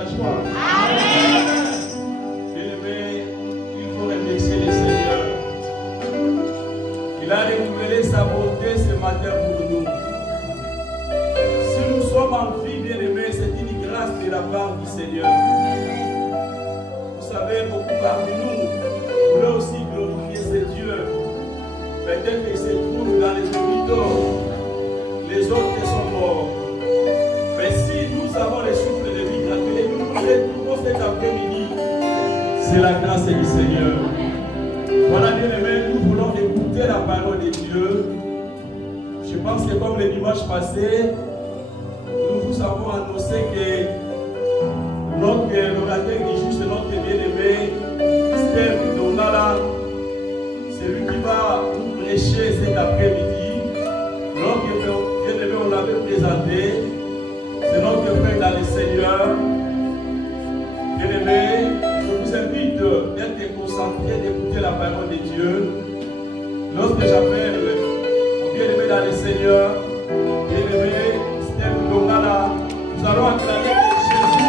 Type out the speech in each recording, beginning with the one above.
la joie. Bien-aimé, il faut remercier le Seigneur. Il a renouvelé sa bonté ce matin pour nous. Si nous sommes en vie, bien-aimé, c'est une grâce de la part du Seigneur. Vous savez, beaucoup parmi nous voulaient aussi glorifier ce Dieu. Peut-être qu'ils se trouvent dans les hôpitaux, les autres sont morts. Mais si nous avons le souffle de vie gratuit, nous nous retrouvons cet après-midi, c'est la grâce du Seigneur. Voilà, bien-aimés, nous voulons écouter la parole de Dieu. Je pense que comme le dimanche passé, nous vous avons annoncé que notre orateur qui juste notre bien-aimé, Steph Donala, c'est lui qui va nous prêcher cet après-midi. Donc, bien-aimé, on l'avait présenté. C'est notre frère dans le Seigneur. Bien-aimé, je vous invite d'être concentré, d'écouter la parole de Dieu. Lorsque j'appelle mon bien-aimé dans le Seigneur, bien-aimé, Steph Longala, nous allons acclamer Jésus.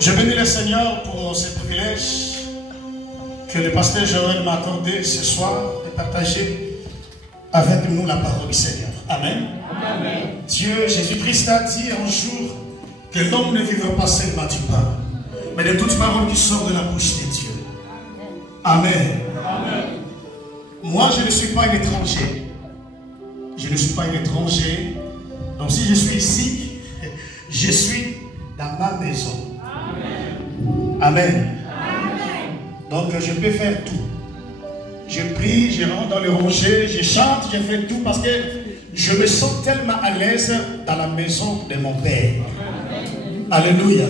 Je bénis le Seigneur pour ce privilège que le pasteur Joël m'a accordé ce soir de partager avec nous la parole du Seigneur. Amen. Amen. Dieu, Jésus-Christ a dit un jour que l'homme ne vivra pas seulement du pain, mais de toute parole qui sort de la bouche de Dieu. Amen. Amen. Moi, je ne suis pas un étranger. Je ne suis pas un étranger. Donc si je suis ici, je suis dans ma maison. Amen. Amen. Donc je peux faire tout. Je prie, je rentre dans le rangé, je chante, je fais tout parce que je me sens tellement à l'aise dans la maison de mon Père. Amen. Alléluia.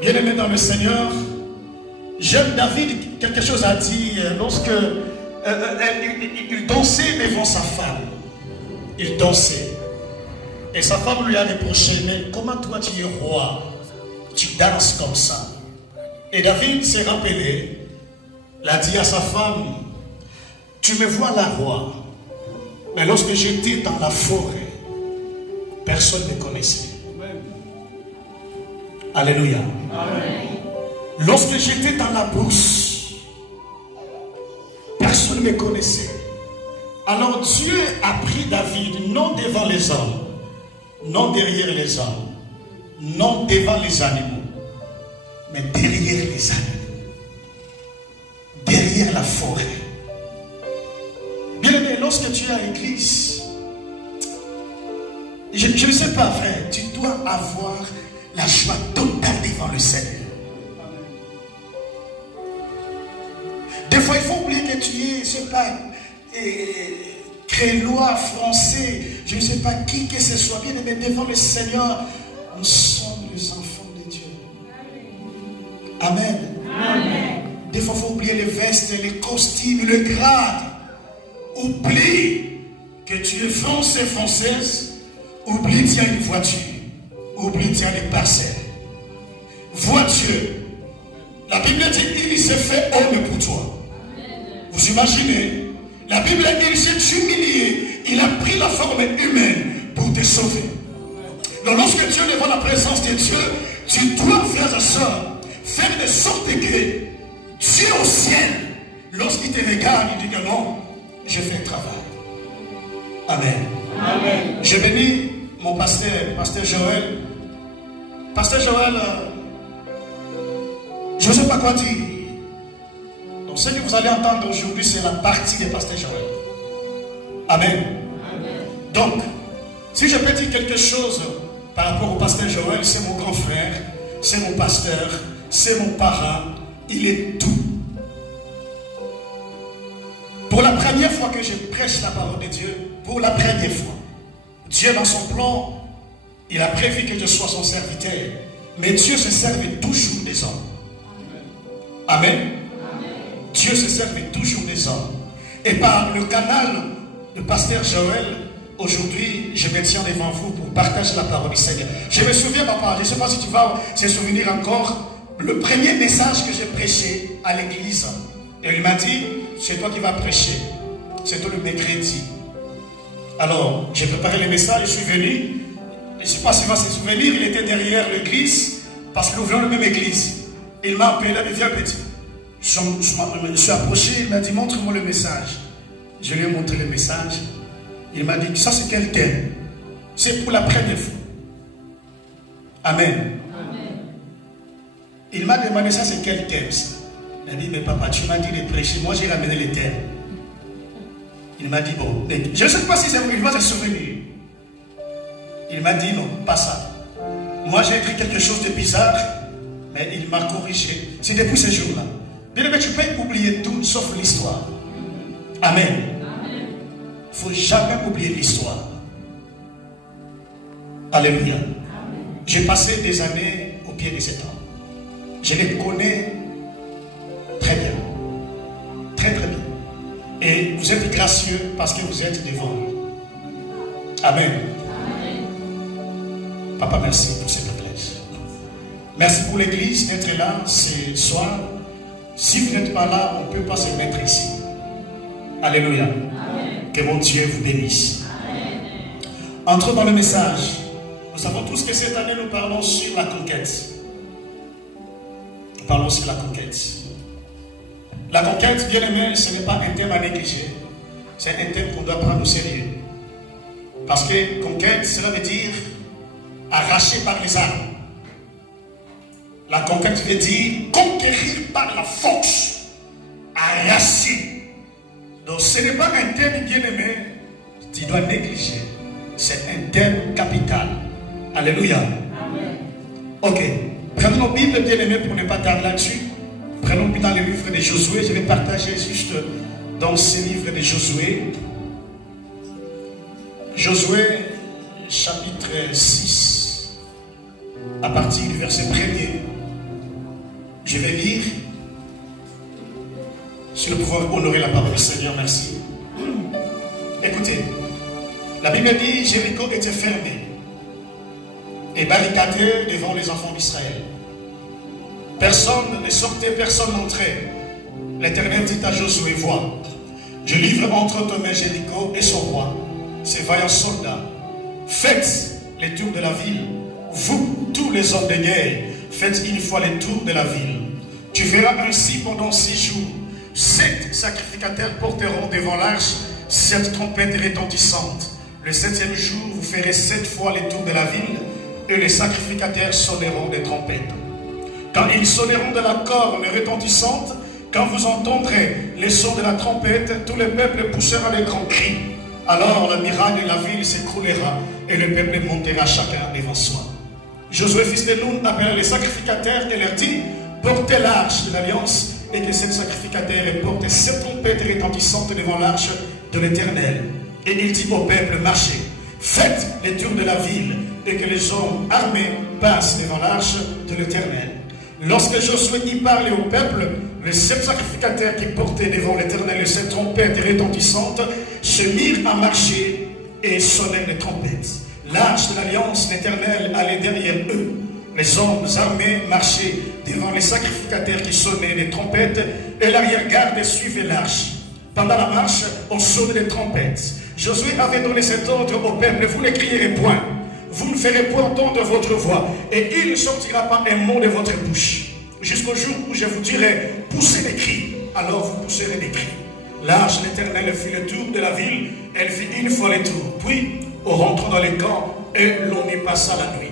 Bien-aimé dans le Seigneur, j'aime David quelque chose à dire lorsque il dansait devant sa femme. Il dansait. Et sa femme lui a reproché, mais comment toi tu es roi? Tu danses comme ça. Et David s'est rappelé, il a dit à sa femme, tu me vois là, roi, mais lorsque j'étais dans la forêt, personne ne me connaissait. Alléluia. Amen. Lorsque j'étais dans la brousse, personne ne me connaissait. Alors Dieu a pris David, non devant les hommes, non derrière les hommes, non devant les animaux, mais derrière les animaux, derrière la forêt. Bien aimé, lorsque tu es à l'église, je ne sais pas, frère, tu dois avoir la joie totale devant le Seigneur. Des fois, il faut oublier que tu es, je ne sais pas, créois, français, je ne sais pas qui que ce soit, bien aimé, devant le Seigneur, nous sommes les enfants de Dieu. Amen. Amen. Des fois, il faut oublier les vestes, les costumes, le grade. Oublie que tu es français, française. Oublie qu'il y a une voiture. Oublie qu'il y a des parcelles. Vois Dieu. La Bible dit il s'est fait homme pour toi. Vous imaginez? La Bible dit il s'est humilié. Il a pris la forme humaine pour te sauver. Donc lorsque tu es devant la présence de Dieu, tu dois, frères et sœurs, faire de sorte que Dieu au ciel, lorsqu'il te regarde, il dit que non, je fais le travail. Amen. Amen. Je bénis mon pasteur, pasteur Joël. Pasteur Joël, je ne sais pas quoi dire. Donc ce que vous allez entendre aujourd'hui, c'est la partie de pasteur Joël. Amen. Amen. Donc, si je peux dire quelque chose par rapport au pasteur Joël, c'est mon grand frère, c'est mon pasteur, c'est mon parent, il est tout. Pour la première fois que je prêche la parole de Dieu, pour la première fois, Dieu dans son plan, il a prévu que je sois son serviteur. Mais Dieu se servait toujours des hommes. Amen. Amen. Dieu se servait toujours des hommes. Et par le canal de pasteur Joël, aujourd'hui, je me tiens devant vous pour partager la parole du Seigneur. Je me souviens, papa, je ne sais pas si tu vas se souvenir encore, le premier message que j'ai prêché à l'église. Et il m'a dit, c'est toi qui vas prêcher. C'est toi le mercredi. Alors, j'ai préparé le message, je suis venu. Je ne sais pas s'il va se souvenir, il était derrière l'église, parce que nous venons de la même église. Il m'a appelé, il viens petit. Je me suis approché, il m'a dit, montre-moi le message. Je lui ai montré le message. Il m'a dit, ça c'est quel thème? C'est pour la première fois. Amen. Amen. Il m'a demandé, ça c'est quel thème ça? Il m'a dit, mais papa, tu m'as dit de prêcher, moi j'ai ramené les thèmes. Il m'a dit, bon, je ne sais pas si il va se souvenir. Il m'a dit, non, pas ça. Moi j'ai écrit quelque chose de bizarre, mais il m'a corrigé. C'est depuis ce jour-là. Bien aimé, tu peux oublier tout sauf l'histoire. Amen. Il ne faut jamais oublier l'histoire. Alléluia. J'ai passé des années au pied de cet homme. Je les connais très bien. Très très bien. Et vous êtes gracieux parce que vous êtes devant lui. Amen. Amen. Papa, merci pour cette adresse. Merci pour l'église d'être là ce soir. Si vous n'êtes pas là, on ne peut pas se mettre ici. Alléluia. Amen. Que mon Dieu vous bénisse. Amen. Entrons dans le message. Nous savons tous que cette année, nous parlons sur la conquête. Nous parlons sur la conquête. La conquête, bien aimé, ce n'est pas un thème à négliger. C'est un thème qu'on doit prendre au sérieux. Parce que conquête, cela veut dire arracher par les armes. La conquête veut dire conquérir par la force. Arracher. Donc ce n'est pas un thème, bien aimé, tu dois négliger. C'est un thème capital. Alléluia. Amen. Ok. Prenons nos Bibles, bien aimés, pour ne pas tarder là-dessus. Prenons dans le livre de Josué. Je vais partager juste dans ce livre de Josué. Josué, chapitre 6, à partir du verset 1er. Je vais lire. Si nous pouvons honorer la parole du Seigneur, merci. Écoutez, la Bible dit Jéricho était fermé et barricadé devant les enfants d'Israël. Personne ne sortait, personne n'entrait. L'Éternel dit à Josué, vois, je livre entre tes mains Jéricho et son roi, ses vaillants soldats. Faites les tours de la ville. Vous, tous les hommes de guerre, faites une fois les tours de la ville. Tu feras ainsi pendant 6 jours. 7 sacrificateurs porteront devant l'arche 7 trompettes retentissantes. Le 7e jour, vous ferez 7 fois les tours de la ville, et les sacrificateurs sonneront des trompettes. Quand ils sonneront de la corne retentissante, quand vous entendrez les sons de la trompette, tout le peuple poussera des grands cris. Alors la muraille de la ville s'écroulera, et le peuple montera chacun devant soi. Josué, fils de Nun, appela les sacrificateurs et leur dit: portez l'arche de l'alliance, et que ces sacrificateurs portent 7 trompettes retentissantes devant l'arche de l'Éternel. Et il dit au peuple: marchez, faites les tours de la ville, et que les hommes armés passent devant l'arche de l'Éternel. Lorsque Josué y parlait au peuple, les 7 sacrificateurs qui portaient devant l'Éternel les 7 trompettes retentissantes se mirent à marcher et sonnaient les trompettes. L'arche de l'alliance d'Éternel allait derrière eux. Les hommes armés marchaient devant les sacrificateurs qui sonnaient les trompettes, et l'arrière-garde suivait l'arche. Pendant la marche, on sonnait les trompettes. Josué avait donné cet ordre au peuple: vous ne crierez point, vous ne ferez point entendre votre voix, et il ne sortira pas un mot de votre bouche, jusqu'au jour où je vous dirai: poussez des cris, alors vous pousserez des cris. L'arche de l'Éternel fit le tour de la ville, elle fit 1 fois le tour, puis on rentra dans les camps, et l'on y passa la nuit.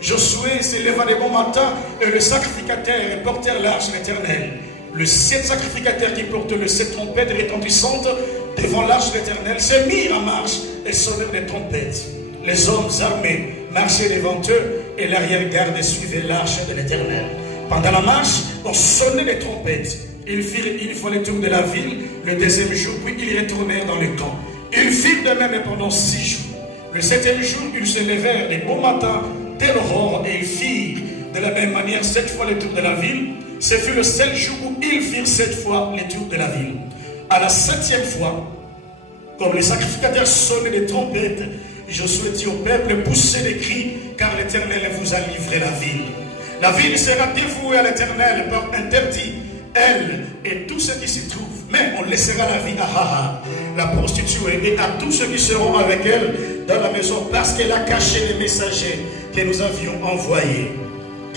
Josué s'éleva de bon matin, et les sacrificateurs portèrent l'arche de l'Éternel. Les 7 sacrificateurs qui portent les 7 trompettes retentissantes devant l'arche de l'Éternel se mirent en marche et sonnèrent des trompettes. Les hommes armés marchaient devant eux, et l'arrière-garde suivait l'arche de l'Éternel. Pendant la marche, on sonnait les trompettes. Ils firent 1 fois le tour de la ville, le 2e jour, puis ils retournèrent dans le camp. Ils firent de même pendant 6 jours. Le 7e jour, ils se levèrent de bon matin dès l'aurore, et ils firent de la même manière 7 fois le tour de la ville. Ce fut le seul jour où ils firent 7 fois le tour de la ville. À la 7e fois, comme les sacrificateurs sonnaient des trompettes, Josué dit au peuple: poussez des cris, car l'Éternel vous a livré la ville. La ville sera dévouée à l'Éternel par interdit, elle et tout ce qui s'y trouve. Mais on laissera la vie à Rahab, la prostituée, et à tous ceux qui seront avec elle dans la maison, parce qu'elle a caché les messagers que nous avions envoyés.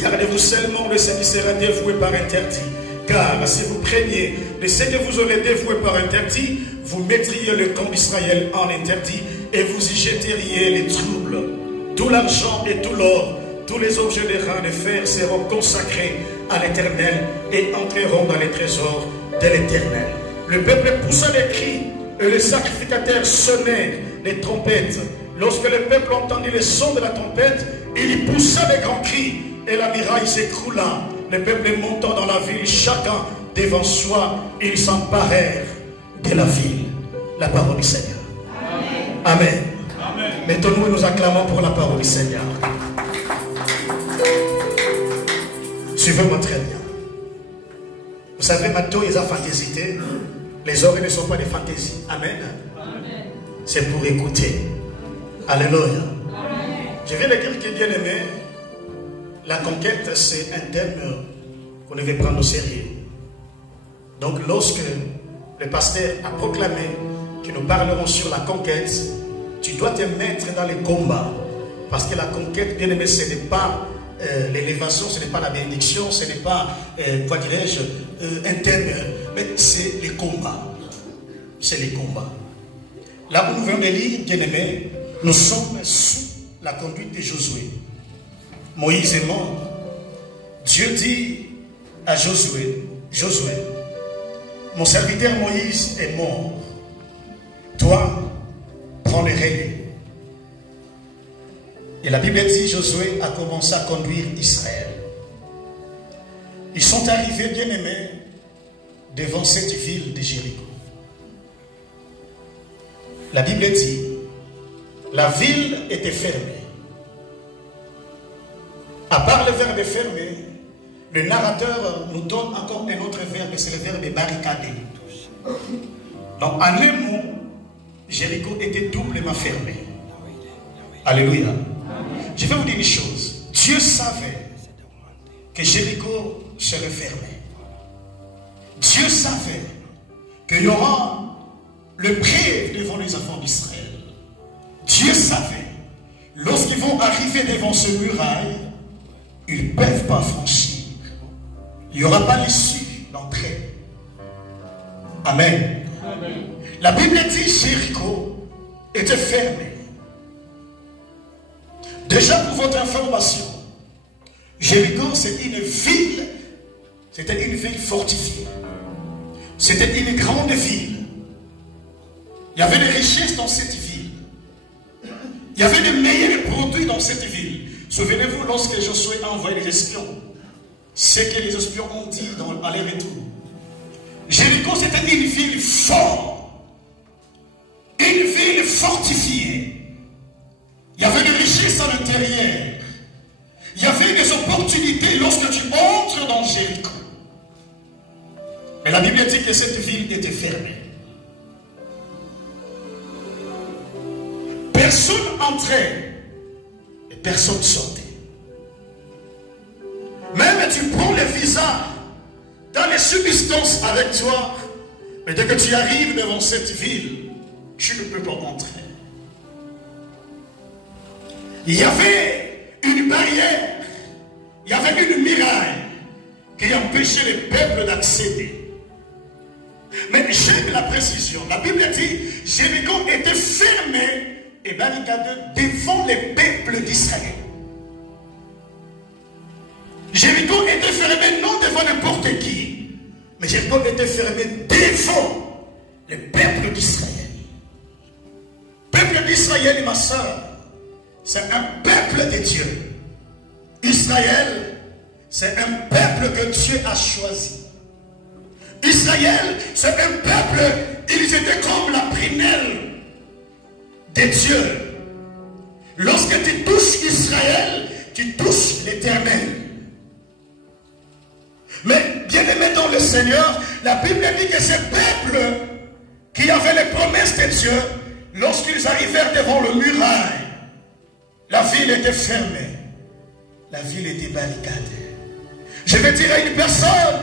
Gardez-vous seulement de ce qui sera dévoué par interdit, car si vous preniez de ce que vous aurez dévoué par interdit, vous mettriez le camp d'Israël en interdit, et vous y jeteriez les troubles. Tout l'argent et tout l'or, tous les objets de reins de fer seront consacrés à l'Éternel et entreront dans les trésors de l'Éternel. Le peuple poussa des cris, et les sacrificateurs sonnaient des trompettes. Lorsque le peuple entendit le son de la trompette, il y poussa des grands cris, et la muraille s'écroula. Le peuple montant dans la ville, chacun devant soi, ils s'emparèrent de la ville. La parole du Seigneur. Amen. Amen. Mettons-nous et nous acclamons pour la parole du Seigneur. Suivez-moi très bien. Vous savez, maintenant, ils ont fantaisité. Les oreilles ne sont pas des fantaisies. Amen. C'est pour écouter. Alléluia. Amen. Je viens de dire que, bien aimé, la conquête, c'est un thème qu'on devait prendre au sérieux. Donc, lorsque le pasteur a proclamé que nous parlerons sur la conquête, tu dois te mettre dans les combats. Parce que la conquête, bien aimé, ce n'est pas l'élévation, ce n'est pas la bénédiction, ce n'est pas, quoi dirais-je, un thème, mais c'est les combats. C'est les combats. Là où nous venons de lire, bien aimé, nous sommes sous la conduite de Josué. Moïse est mort. Dieu dit à Josué: Josué, mon serviteur Moïse est mort. Toi, prends les rênes. Et la Bible dit: Josué a commencé à conduire Israël. Ils sont arrivés, bien aimés, devant cette ville de Jéricho. La Bible dit: la ville était fermée. À part le verbe fermé, le narrateur nous donne encore un autre verbe, c'est le verbe barricader. Donc, en un mot, Jéricho était doublement fermé. Alléluia. Je vais vous dire une chose. Dieu savait que Jéricho serait fermé. Dieu savait qu'il y aura le prêt devant les enfants d'Israël. Dieu savait, lorsqu'ils vont arriver devant ce muraille, ils ne peuvent pas franchir. il n'y aura pas l'issue d'entrée. Amen. Amen. La Bible dit Jéricho était fermé. Déjà pour votre information, Jéricho c'est une ville, c'était une ville fortifiée. C'était une grande ville. Il y avait des richesses dans cette ville. Il y avait des meilleurs produits dans cette ville. Souvenez-vous lorsque Josué a envoyé les espions, ce que les espions ont dit dans l'aller-retour. Jéricho c'était une ville forte, une ville fortifiée. Il y avait des richesses à l'intérieur. Il y avait des opportunités lorsque tu entres dans Jéricho. Mais la Bible dit que cette ville était fermée. Personne entrait et personne sortait. Même tu prends le visa dans les subsistances avec toi, mais dès que tu arrives devant cette ville, tu ne peux pas entrer. Il y avait une barrière, il y avait une muraille qui empêchait les peuples d'accéder. Mais j'aime la précision. La Bible dit Jéricho était fermé et barricadé devant les peuples d'Israël. Jéricho était fermé non devant n'importe qui, mais Jéricho était fermé devant les peuples d'Israël. Peuple d'Israël, ma soeur, c'est un peuple de Dieu. Israël, c'est un peuple que Dieu a choisi. Israël, c'est un peuple, ils étaient comme la prunelle de Dieu. Lorsque tu touches Israël, tu touches l'Éternel. Mais bien aimé dans le Seigneur, la Bible dit que ces peuples qui avaient les promesses de Dieu, lorsqu'ils arrivèrent devant le muraille, la ville était fermée, la ville était barricadée. Je vais dire à une personne,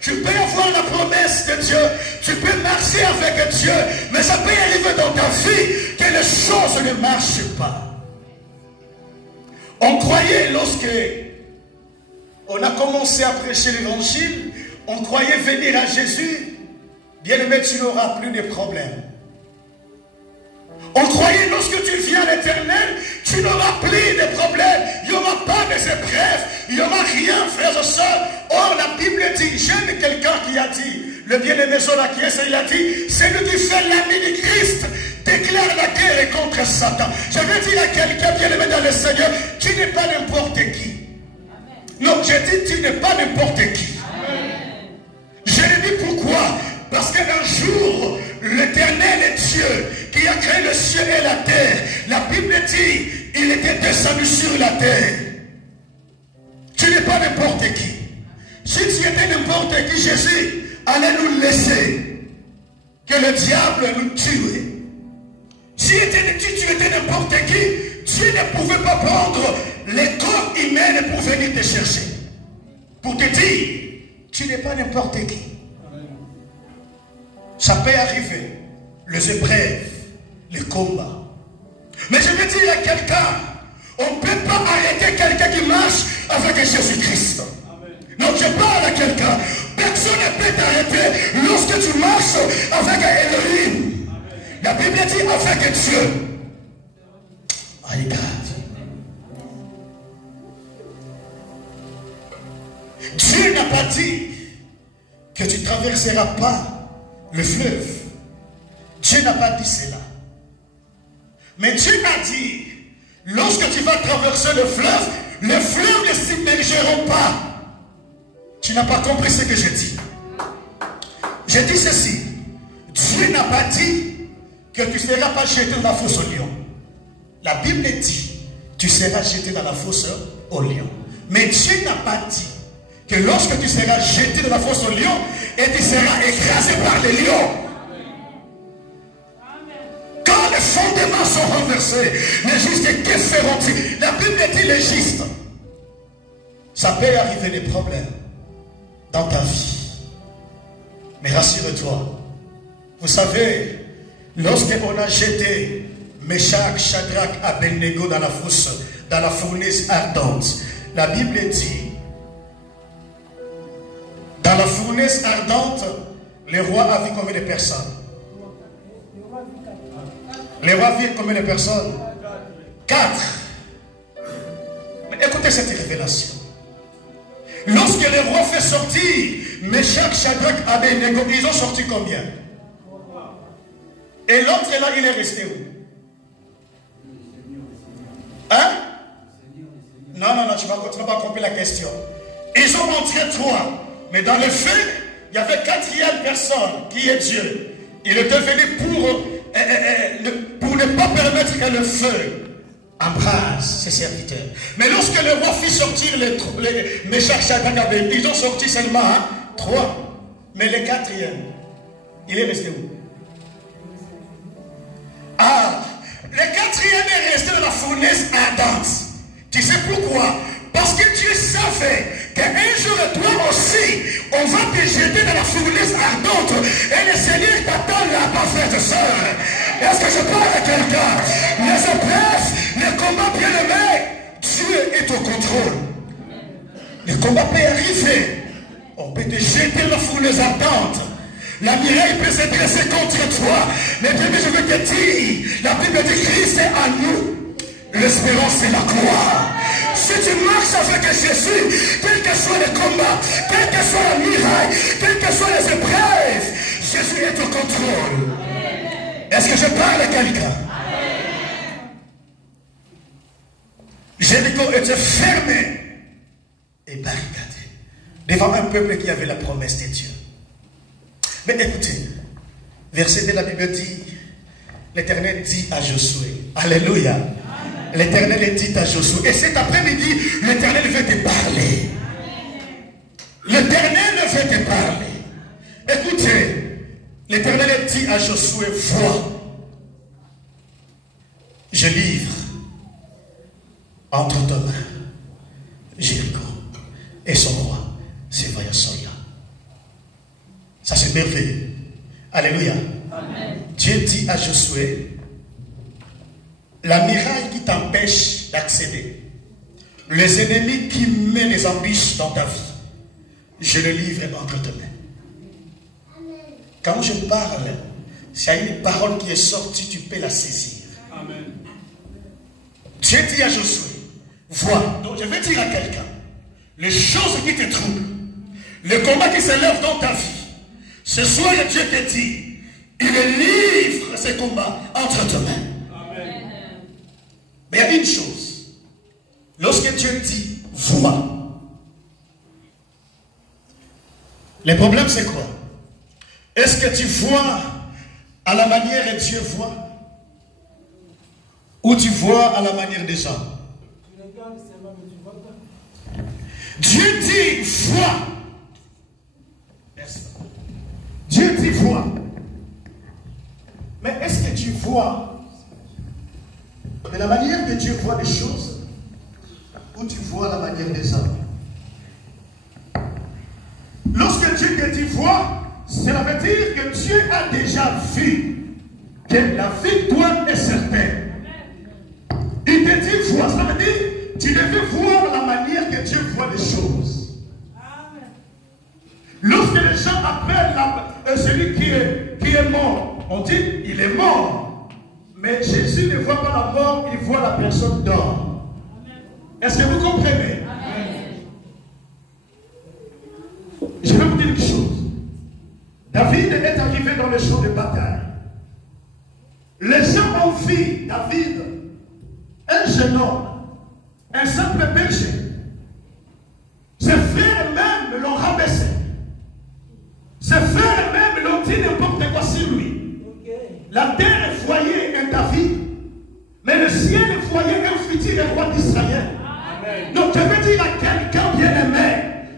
tu peux avoir la promesse de Dieu, tu peux marcher avec Dieu, mais ça peut arriver dans ta vie que les choses ne marchent pas. On croyait lorsque on a commencé à prêcher l'évangile, on croyait venir à Jésus, bien aimé, tu n'auras plus de problèmes. On croyait lorsque tu viens à l'Éternel, tu n'auras plus de problèmes, il n'y aura pas de épreuves, il n'y aura rien, frères et sœurs. Or, la Bible dit, j'aime quelqu'un qui a dit, le bien-aimé Zonakiès, il a dit, celui qui fait l'ami du Christ déclare la guerre contre Satan. Je veux dire à quelqu'un bien-aimé dans le Seigneur, tu n'es pas n'importe qui. Non, j'ai dit, tu n'es pas n'importe qui. Amen. Je le dis pourquoi? Parce qu'un jour, l'Éternel est Dieu qui a créé le ciel et la terre. La Bible dit, il était descendu sur la terre. Tu n'es pas n'importe qui. Si tu étais n'importe qui, Jésus allait nous laisser que le diable nous tue. Si tu étais n'importe qui, Dieu ne pouvait pas prendre les corps humains pour venir te chercher. Pour te dire, tu n'es pas n'importe qui. Ça peut arriver, les épreuves, les combats. Mais je veux dire à quelqu'un, on ne peut pas arrêter quelqu'un qui marche avec Jésus-Christ. Non, je parle à quelqu'un. Personne ne peut t'arrêter lorsque tu marches avec Elohim. La Bible dit avec Dieu. Regarde. Dieu n'a pas dit que tu ne traverseras pas le fleuve. Dieu n'a pas dit cela. Mais Dieu a dit, lorsque tu vas traverser le fleuve ne s'immergeront pas. Tu n'as pas compris ce que je dis. Je dis ceci. Dieu n'a pas dit que tu ne seras pas jeté dans la fosse au lion. La Bible dit, tu seras jeté dans la fosse au lion. Mais Dieu n'a pas dit que lorsque tu seras jeté dans la fosse au lion, et tu seras écrasé par les lions. Quand les fondements sont renversés, les justes, que feront-ils? La Bible dit les justes. Ça peut arriver des problèmes dans ta vie. Mais rassure-toi. Vous savez, lorsqu'on a jeté Meshach, Shadrach, Abednego dans la fournaise ardente, la Bible dit Dans la fournaise ardente, le roi a vu combien de personnes? Le roi a vu combien de personnes? 4. Mais écoutez cette révélation. Lorsque le roi fait sortir Meshach, Shadrach, Abednego, ils ont sorti combien? Et l'autre là, il est resté où? Hein? Non, tu n'as pas compris la question. Ils ont montré 3. Mais dans le fait, il y avait 4e personne qui est Dieu. Il est devenu pour ne pas permettre que le feu embrase ses serviteurs. Mais lorsque le roi fit sortir les Meshach, Shadrach, Abednego, ils ont sorti seulement 3. Mais le 4e, il est resté où? Le 4e est resté dans la fournaise ardente. Tu sais pourquoi? Parce que Dieu savait qu'un jour, toi aussi, on va te jeter dans la fournaise ardente. Et le Seigneur t'attend là-bas, frère et soeur. Est-ce que je parle à quelqu'un? Les épreuves, les combats bien-aimés, Dieu est au contrôle. Le combat peut arriver. On peut te jeter dans la fournaise ardente. La muraille peut se dresser contre toi. Mais bien, je veux te dire, la Bible dit Christ est en nous. L'espérance et la gloire. Si tu marches avec Jésus, quel que soit le combat, quelle que soit la muraille, quelles que soient les épreuves, Jésus est au contrôle. Est-ce que je parle à quelqu'un? Jéricho était fermé et barricadé devant un peuple qui avait la promesse de Dieu. Mais écoutez, verset 2 de la Bible dit, l'Éternel dit à Josué, alléluia, l'Éternel dit à Josué, et cet après-midi, l'Éternel veut te parler. L'Éternel veut te parler. Écoutez, l'Éternel dit à Josué, vois, je livre entre tes mains Jéricho et son roi, c'est Soya. Ça c'est merveilleux. Alléluia. Amen. Dieu dit à Josué, la muraille qui t'empêche d'accéder, les ennemis qui mettent les embûches dans ta vie, je le livre entre tes mains. Quand je parle, s'il y a une parole qui est sortie, tu peux la saisir. Amen. Dieu dit à Josué, vois, donc je vais dire à quelqu'un, les choses qui te troublent, le combat qui s'élève dans ta vie, ce soir, Dieu te dit, il livre ces combats entre tes mains. Amen. Mais il y a une chose, lorsque Dieu dit, vois, le problème c'est quoi? Est-ce que tu vois à la manière dont Dieu voit? Ou tu vois à la manière des hommes? Dieu dit, vois. Dieu dit, vois. Mais est-ce que tu vois de la manière que Dieu voit les choses? Ou tu vois la manière des hommes? Lorsque Dieu te dit, vois, cela veut dire que Dieu a déjà vu que la victoire est certaine. Il te dit, vois, ça veut dire tu devais voir la manière que Dieu voit les choses. Lorsque les gens appellent celui qui est mort, on dit il est mort. Mais Jésus ne voit pas la mort, il voit la personne d'or. Est-ce que vous comprenez? Je vais vous dire une chose. David est arrivé dans le champ de bataille. Les gens ont vu David, un jeune homme, un simple berger. Ses frères même l'ont rabaissé. Ses frères même l'ont dit n'importe quoi sur lui. La terre voyait un David, mais le ciel voyait un futur roi d'Israël. Donc je veux dire à quelqu'un bien-aimé,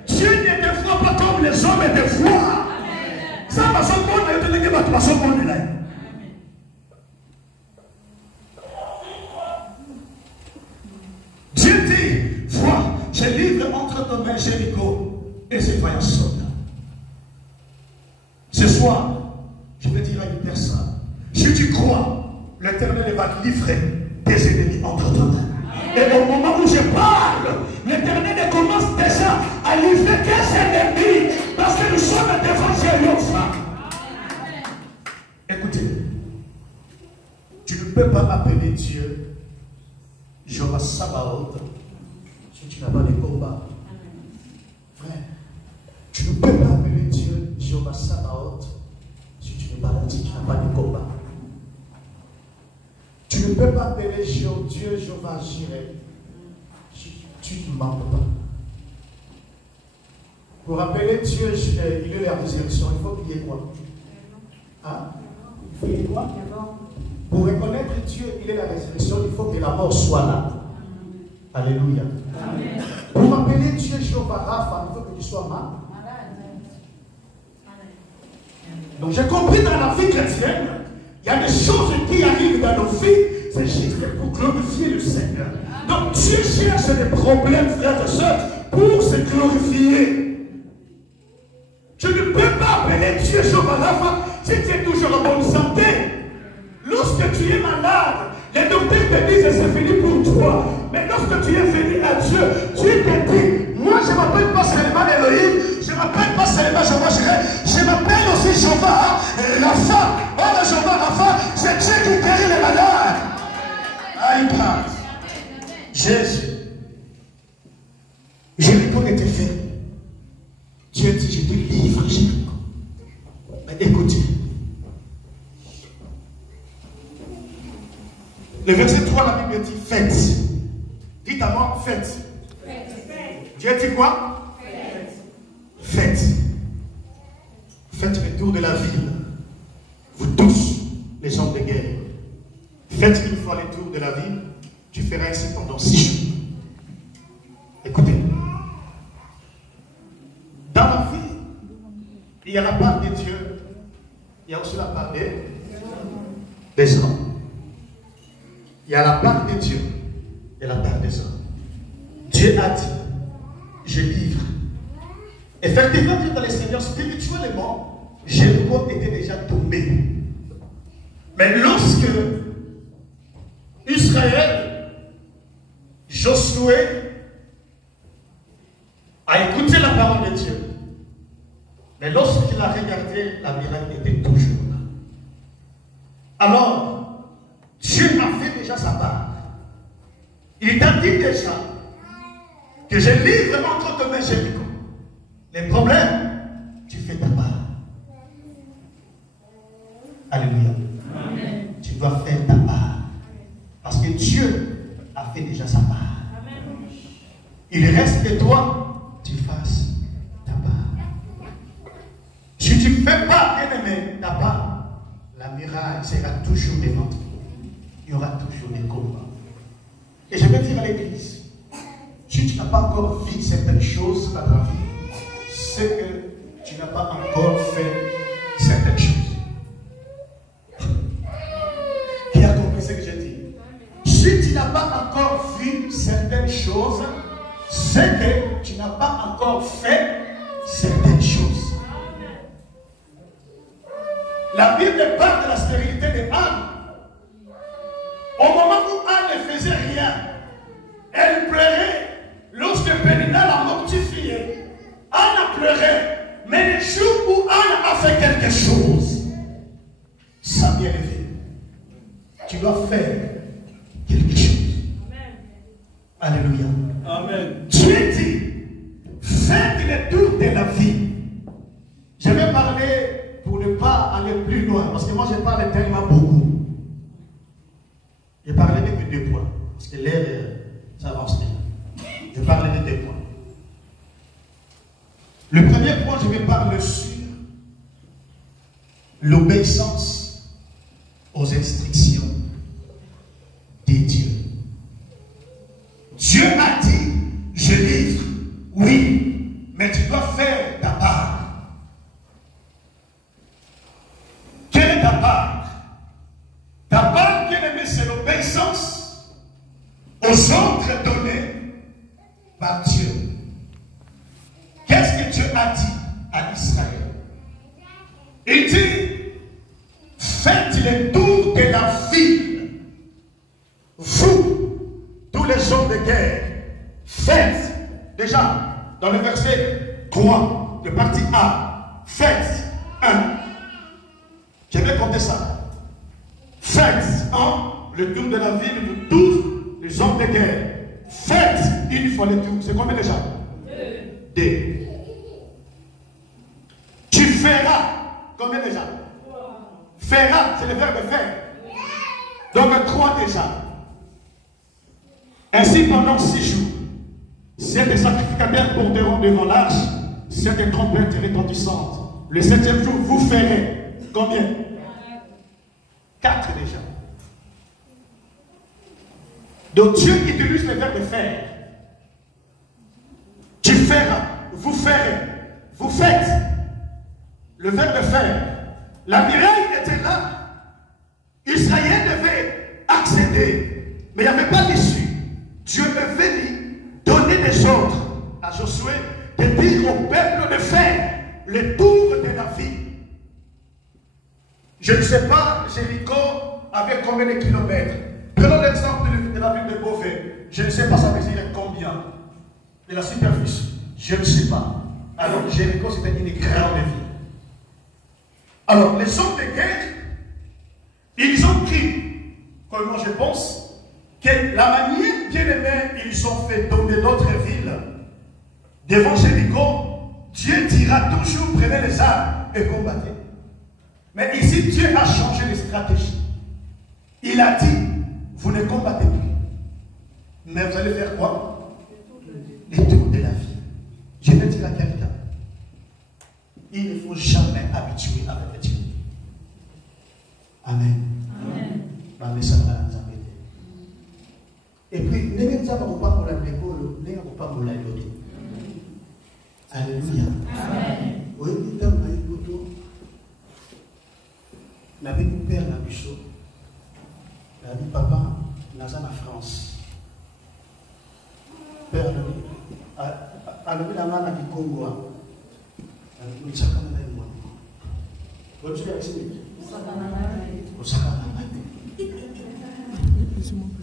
Dieu ne te voit pas comme les hommes te voient. Ça va son monde, je te dis que tu vas son monde là. Dieu dit, vois, je livre entre tes mains Jéricho et ses vaillants soldats. Ce soir, je vais dire à une personne, si tu crois, l'Éternel va livrer tes ennemis entre tes mains. Et au moment où je parle, l'Éternel commence déjà à livrer tes ennemis. Parce que peux pas appeler Dieu Jéhovah Sabaoth si tu n'as pas de combat. Frère, tu ne peux pas appeler Dieu Jéhovah Sabaoth si tu n'as pas de combat. Tu ne peux pas appeler Dieu Jéhovah Jireh si tu ne manques pas. Pour appeler Dieu, il est la résurrection, il faut qu'il y ait quoi? Hein? Il faut qu'il y ait quoi? Pour reconnaître Dieu, il est la résurrection, il faut que la mort soit là. Alléluia. Amen. Pour appeler Dieu Jéhovah Rapha, il faut que tu sois malade. Donc j'ai compris dans la vie chrétienne, il y a des choses qui arrivent dans nos vies, c'est juste pour glorifier le Seigneur. Donc Dieu cherche des problèmes, frères et sœurs, pour se glorifier. Tu ne peux pas appeler Dieu Jéhovah Rapha si tu es toujours en bonne santé. Lorsque tu es malade, les docteurs te disent c'est fini pour toi. Mais lorsque tu es venu à Dieu, Dieu te dit, moi je ne m'appelle pas seulement Elohim, je ne m'appelle pas seulement Jéhovah Jireh, je m'appelle aussi Jéhovah Rapha. Oh, Jéhovah Rapha, c'est Dieu qui guérit les malades. Aïe, Jésus. Jéricho était fait. Dieu dit, je te livre, Jéricho. Mais écoutez. Le verset 3, la Bible dit, faites. Dites à moi, faites. Dieu dit quoi? Faites. Faites le tour de la ville. Vous tous, les hommes de guerre. Faites une fois le tour de la ville. Tu feras ainsi pendant 6 jours. Écoutez. Dans la vie, il y a la part de Dieu. Il y a aussi la part des hommes. Il y a la part de Dieu et la part des hommes. Dieu a dit, je livre. Effectivement, Dieu dans le Seigneur, spirituellement, Jéricho était déjà tombé. Mais lorsque Israël, Josué, a écouté la parole de Dieu, mais lorsqu'il a regardé, la miracle était toujours là. Alors, Dieu a fait déjà sa part. Il t'a dit déjà que je livre entre tes mains Jéricho. Les problèmes, tu fais ta part. Alléluia. Amen. Tu dois faire ta part. Parce que Dieu a fait déjà sa part. Amen. Il reste que toi, tu fasses ta part. Si tu ne fais pas, bien-aimé, ta part, la miracle sera toujours devant toi. Il y aura toujours des combats. Et je vais dire à l'église, si tu n'as pas encore vu certaines choses dans ta vie, c'est que tu n'as pas encore fait certaines choses. Qui a compris ce que je dis? Si tu n'as pas encore vu certaines choses, c'est que tu n'as pas encore fait certaines choses. La Bible parle de la stérilité de Anne. Au moment où Anne ne faisait rien, elle pleurait. Lorsque Pénina l'a mortifiée, Anne a pleuré. Mais le jour où Anne a fait quelque chose, ça bien élevé. Tu dois faire quelque chose. Amen. Alléluia. Amen. Dieu dit, faites le tour de la vie. Je vais parler pour ne pas aller plus loin, parce que moi je parle tellement beaucoup. Je parlais de 2 points, parce que l'air, ça avance bien. Je parlais de 2 points. Le premier point, je vais parler sur l'obéissance aux instructions de Dieu. Dieu a dit, je livre, oui, mais tu dois faire ta part. Quelle est ta part? Ta part, bien-aimé, c'est l'obéissance aux ordres donnés par Dieu. Qu'est-ce que Dieu a dit à Israël? Il dit, faites le tour de la ville. Vous, tous les hommes de guerre, faites. Déjà, dans le verset 3, de partie A, faites 1. Je vais compter ça. Faites 1, le tour de la ville, vous tous, les hommes de guerre. Faites une fois le tour. C'est combien déjà? Deux. Tu feras. Combien déjà? Fera, c'est le verbe faire. Donc 3 déjà. Ainsi pendant 6 jours, 7 sacrificateurs porteront devant l'arche 7 trompettes retentissantes. Le 7e jour, vous ferez combien? 4 déjà. Donc Dieu utilise le verbe faire. Tu feras, vous ferez, vous faites. Le verbe faire. La muraille était là. Israël devait accéder. Mais il n'y avait pas d'issue. Dieu est venu donner des ordres à Josué de dire au peuple de faire le tour de la vie. Je ne sais pas, Jéricho avait combien de kilomètres. Prenons l'exemple de la ville de Beauvais. Je ne sais pas ça mesure combien de la superficie. Je ne sais pas. Alors Jéricho c'était une grande ville. Alors les hommes de guerre, ils ont cru, comme moi je pense, que la manière bien aimée ils ont fait tomber d'autres villes devant Jéricho, Dieu dira toujours prenez les armes et combattez. Mais ici Dieu a changé de stratégie. Il a dit vous ne combattez plus. Mais vous allez faire quoi? Les tours de la vie. Je vais dire à quelqu'un, il ne faut jamais habituer avec Dieu. Amen. Amen. Et puis, ne me pas pour la l'école, ne me pas pour la lodi. Alléluia. Amen. Oui, il t'a dit pour toi. La vie du père, la bichot. La vie papa, dans la France. Père, à la vie la main du Congo.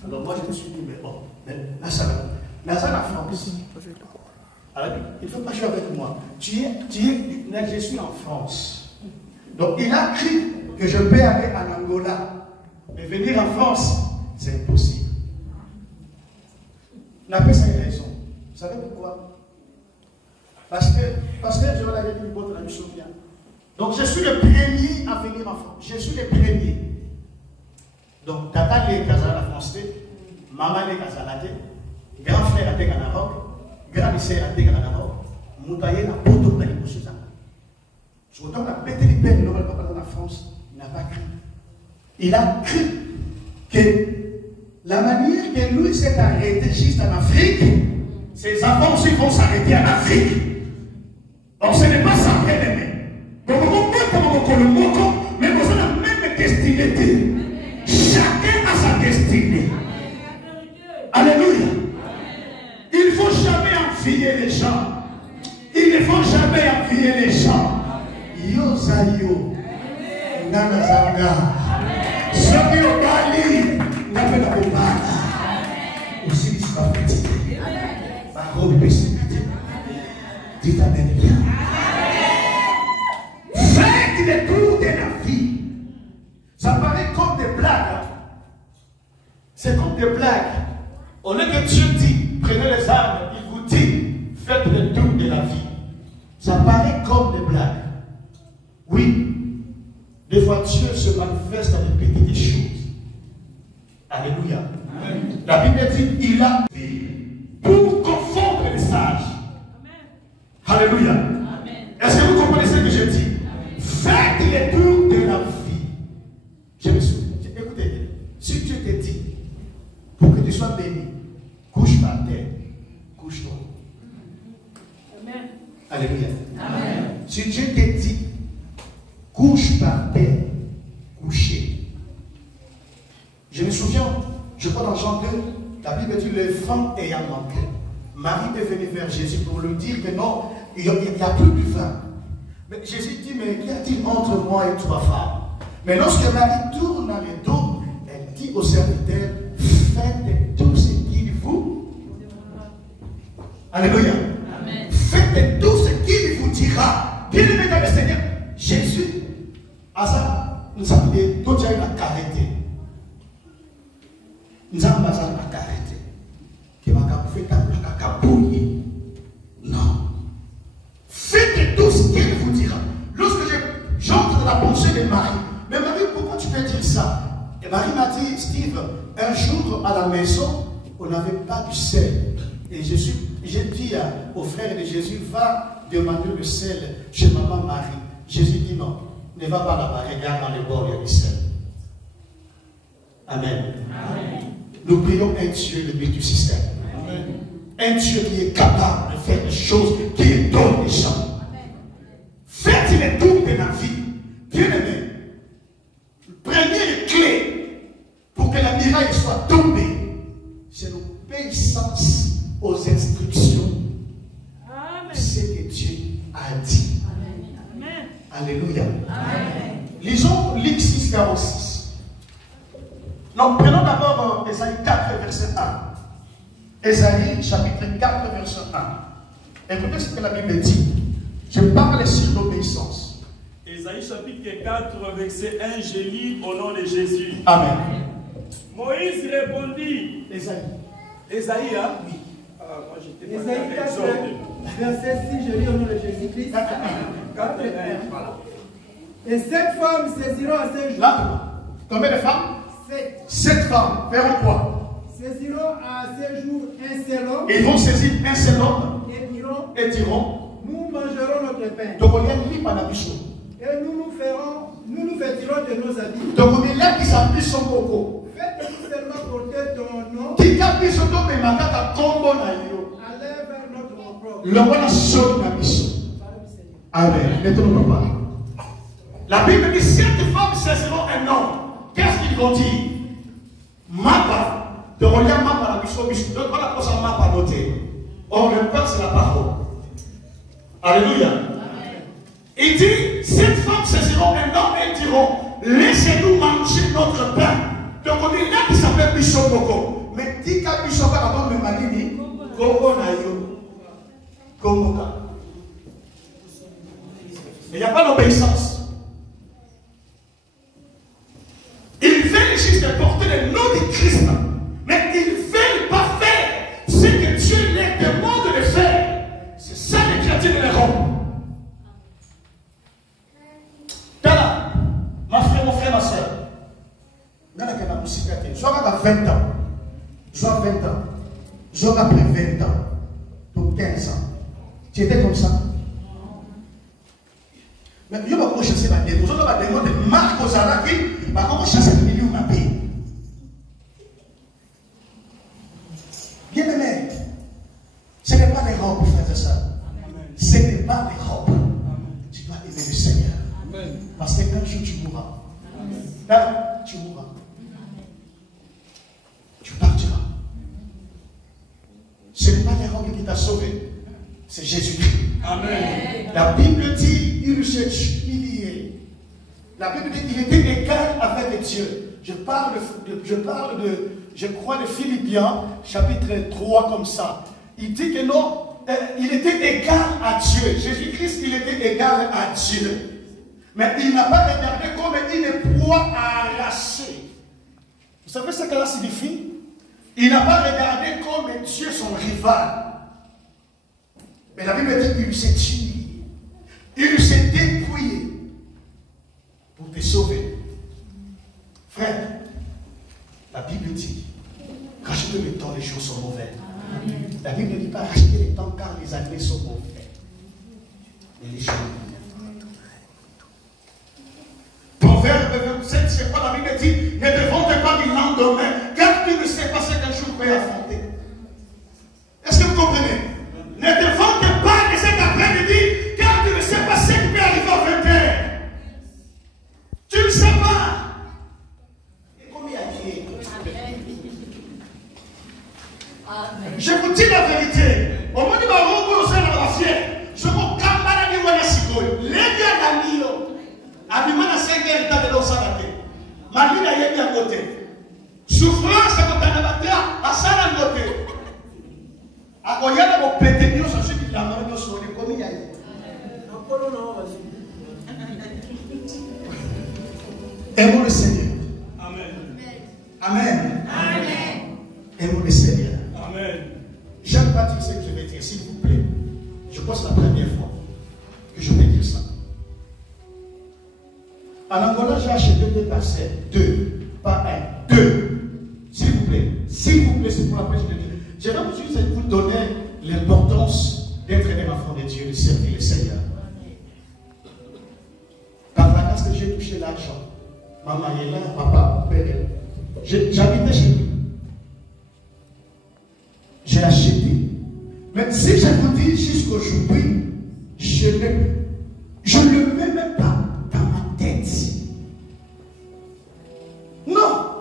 Alors moi je me suis dit, mais bon, là ça va. Là ça la France. Alors il ne faut pas jouer avec moi. Je suis en France. Donc il a cru que je peux aller en Angola. Mais venir en France, c'est impossible. La paix, c'est une raison. Vous savez pourquoi? Parce que je vais la dire une bonne mission bien. Donc je suis le premier à venir en France. Je suis le premier. Donc tata est Kazala la France, maman est Kazala, grand frère est Kazala, grand sœur est Kazala, moutaye na poto na liposuza. Je retourne à péter les pères, le papa dans la France, il n'a pas cru. Il a cru que la manière que lui s'est arrêté juste en Afrique, ses enfants aussi vont s'arrêter en Afrique. Or, ce n'est pas ça qu'elle aimait. Mais vous avez la même destinée. Chacun a sa destinée. Alléluia. Il ne faut jamais envier les gens. Il ne faut jamais envier les gens. Yo Zayo. Nana Zanga. Soki Obali. N'appelle pas Obala. Aussi, il sera petit. Par contre, petit. Dites Amen bien. Faites le tour de la vie. Ça paraît comme des blagues. C'est comme des blagues. Au lieu que Dieu dit, prenez les armes, il vous dit, faites le tour de la vie. Ça paraît comme des blagues. Oui. Des fois, Dieu se manifeste dans les petites choses. Alléluia. Amen. La Bible dit, il a dit pour confondre les sages. Alléluia. Est-ce que vous comprenez ce que je dis? Faites les tours de la vie. Je me souviens. Écoutez, si Dieu te dit, pour que tu sois béni, couche par terre, couche-toi. Amen. Alléluia. Amen. Si Dieu te dit, couche par terre, couchez. Je me souviens, je crois dans Jean 2, la Bible dit les femmes ayant manqué. Marie est venue vers Jésus pour lui dire que non, il n'y a plus de vin. Mais Jésus dit, mais qu'y a-t-il entre moi et toi, femme? Mais lorsque Marie tourne dans le dos, elle dit au serviteur, faites tout ce qu'il vous. Alléluia. Amen. Faites tout ce qu'il vous dira. Bien aimé dans le Seigneur, Jésus, à ça, nous avons dit, tout a eu la carité. Nzamba za arrêté. Que ma fait ta non. Faites tout ce qu'elle vous dira. Lorsque j'entre dans la pensée de Marie, mais Marie, pourquoi tu peux dire ça? Et Marie m'a dit, Steve, un jour à la maison, on n'avait pas du sel. Et j'ai dit au frère de Jésus, va demander le sel chez maman Marie. Jésus dit non, ne va pas là-bas, regarde dans les bords, il y a du sel. Amen. Amen. Nous prions un Dieu, le but du système. Amen. Un Dieu qui est capable de faire des choses, qui donne des gens. Faites les tours de la vie. Bien aimé, première clé pour que la miraille soit tombée, c'est l'obéissance aux instructions. Amen. Ce que Dieu a dit. Amen. Alléluia. Amen. Lisons Luc 6, 46. Donc, prenons d'abord Ésaïe 4, verset 1. Ésaïe, chapitre 4, verset 1. Écoutez ce que la Bible dit. Je parle sur l'obéissance. Ésaïe, chapitre 4, verset 1, je lis au nom de Jésus. Amen. Moïse répondit. Ésaïe, hein? Oui. Moi, j'étais pas Ésaïe 4, verset 6, je lis au nom de Jésus-Christ. 4, 1, voilà. Et 7 femmes saisiront à ce jour. Là, combien de femmes? 7 femmes feront quoi? Saisiront à ce jour un seul homme. Ils vont saisir un seul homme et diront, nous mangerons notre pain. Et nous nous vêtirons de nos habits. Donc, il y a qui s'habillent son coco. Faites-nous seulement porter ton nom. Qui t'habille son nom, mais ma carte combo na yo. Allez vers notre propre. Le voilà seul na mission. Amen. Mettons-nous pas. La Bible dit 7 femmes saisiront un homme. Qu'est-ce qu'ils vont dire? Mapa. De regarder mapa la mission. Donc, on a posé mapa noté. Or, le Père, c'est la parole. Alléluia. Il dit, 7 femmes saisiront un homme et diront, laissez-nous manger notre pain. Donc on est là qui s'appelle Bishop Boko. Mais dit qu'à Bishop Boko, mais Magini, Gogo Nayo, Gomoka. Il n'y a pas d'obéissance. Ils veulent juste porter le nom de Christ, mais ils ne veulent pas faire ce que Dieu leur demande de faire. C'est ça les chrétiens de l'Europe. Mon frère, ma soeur, j'aurai 20 ans, j'aurai 20 ans, j'aurai après 20 ans, donc 15 ans. Tu étais comme ça. Mais je vais chasser ma démon. Je vais demander Marc aux Arabes, je vais chasser le milieu de ma paix. Bien aimé, ce n'est pas les robes, frères et sœurs. Ce n'est pas les robes. Tu dois aimer le Seigneur. Parce que un jour tu mourras. Là, tu mourras. Tu partiras. Ce n'est pas les robes qui t'a sauvé. C'est Jésus-Christ. Amen. La Bible dit, il s'est humilié. La Bible dit qu'il était égal avec Dieu. Je parle de, je crois, de Philippiens, chapitre 3, comme ça. Il dit que non, il était égal à Dieu. Jésus-Christ, il était égal à Dieu. Mais il n'a pas regardé comme une proie à arracher. Vous savez ce que cela signifie? Il n'a pas regardé comme Dieu son rival. Mais la Bible dit qu'il s'est humilié. Il s'est dépouillé pour te sauver. Frère, la Bible dit, rachetez le temps, les jours sont mauvais. Amen. La Bible ne dit pas racheter le temps car les années sont mauvais. Mais les jours sont mauvais. Proverbe 27, c'est quoi la Bible dit? Ne te vante pas du lendemain, car tu ne sais pas ce qu'un jour peut affronter. Est-ce que vous comprenez? Ne te vante pas de cet après-midi, car tu ne sais pas ce qui peut arriver au 21. Tu ne sais pas. Et combien il Je vous dis la vérité. Au moment où vous avez la fière, je vous camarade de Wanasiko, les gars d'Amio. Abimana 5 heures de l'Osarate. Malgré la yémi à côté. Souffrance à côté de la terre, à Sala côté. À Oyana, vous pétez Dieu, ça suffit de la main de son économie. Aimons le Seigneur. Amen. Amen. Amen. En Angola, j'ai acheté 2 parcelles. 2. Pas 1. 2. S'il vous plaît, c'est pour la prêche de Dieu. J'aimerais juste vous donner l'importance d'être un enfant de Dieu, de servir le Seigneur. Par la grâce que j'ai touché l'argent, maman est là, papa, père est là. J'habitais chez lui. J'ai acheté. Mais si je vous dis jusqu'aujourd'hui, je ne le mets même pas dans ma tête. Non.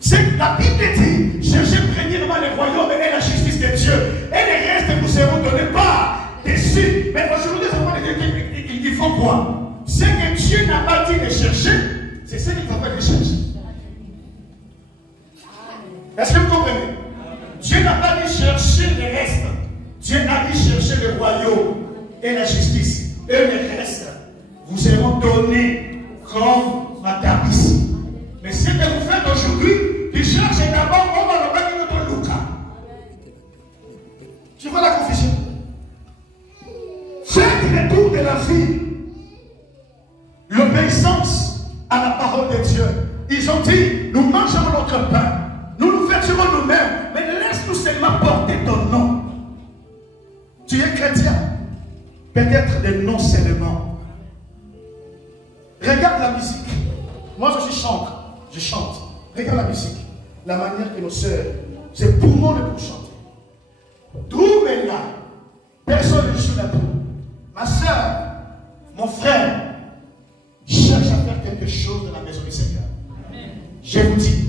C'est que la Bible dit, cherchez premièrement le royaume et la justice de Dieu. Et les restes vous seront donnés pas dessus. Mais aujourd'hui, les enfants de Dieu, ils font quoi? Ce que Dieu n'a pas dit de chercher, c'est ce qu'ils ont fait de chercher. Est-ce que vous comprenez? Dieu n'a pas dit chercher les restes. Dieu a dit chercher le royaume et la justice. Et les restes vous seront donnés comme ma tapice. Mais ce que vous faites aujourd'hui, tu cherches d'abord comment le bâtiment de Lucas. Tu vois la confusion? Faites le tour de la vie. L'obéissance à la parole de Dieu. Ils ont dit, nous mangerons notre pain. Nous nous faisons nous-mêmes. Mais laisse-nous seulement porter ton nom. Tu es chrétien. Peut-être des noms seulement. Regarde la musique. Moi je suis chanteur. Je chante. Regarde la musique. La manière que nos sœurs, c'est pour moi pour chanter. D'où est là? Personne ne joue là-dedans. Ma soeur, mon frère, cherche à faire quelque chose dans la maison du Seigneur. Amen. Je vous dis,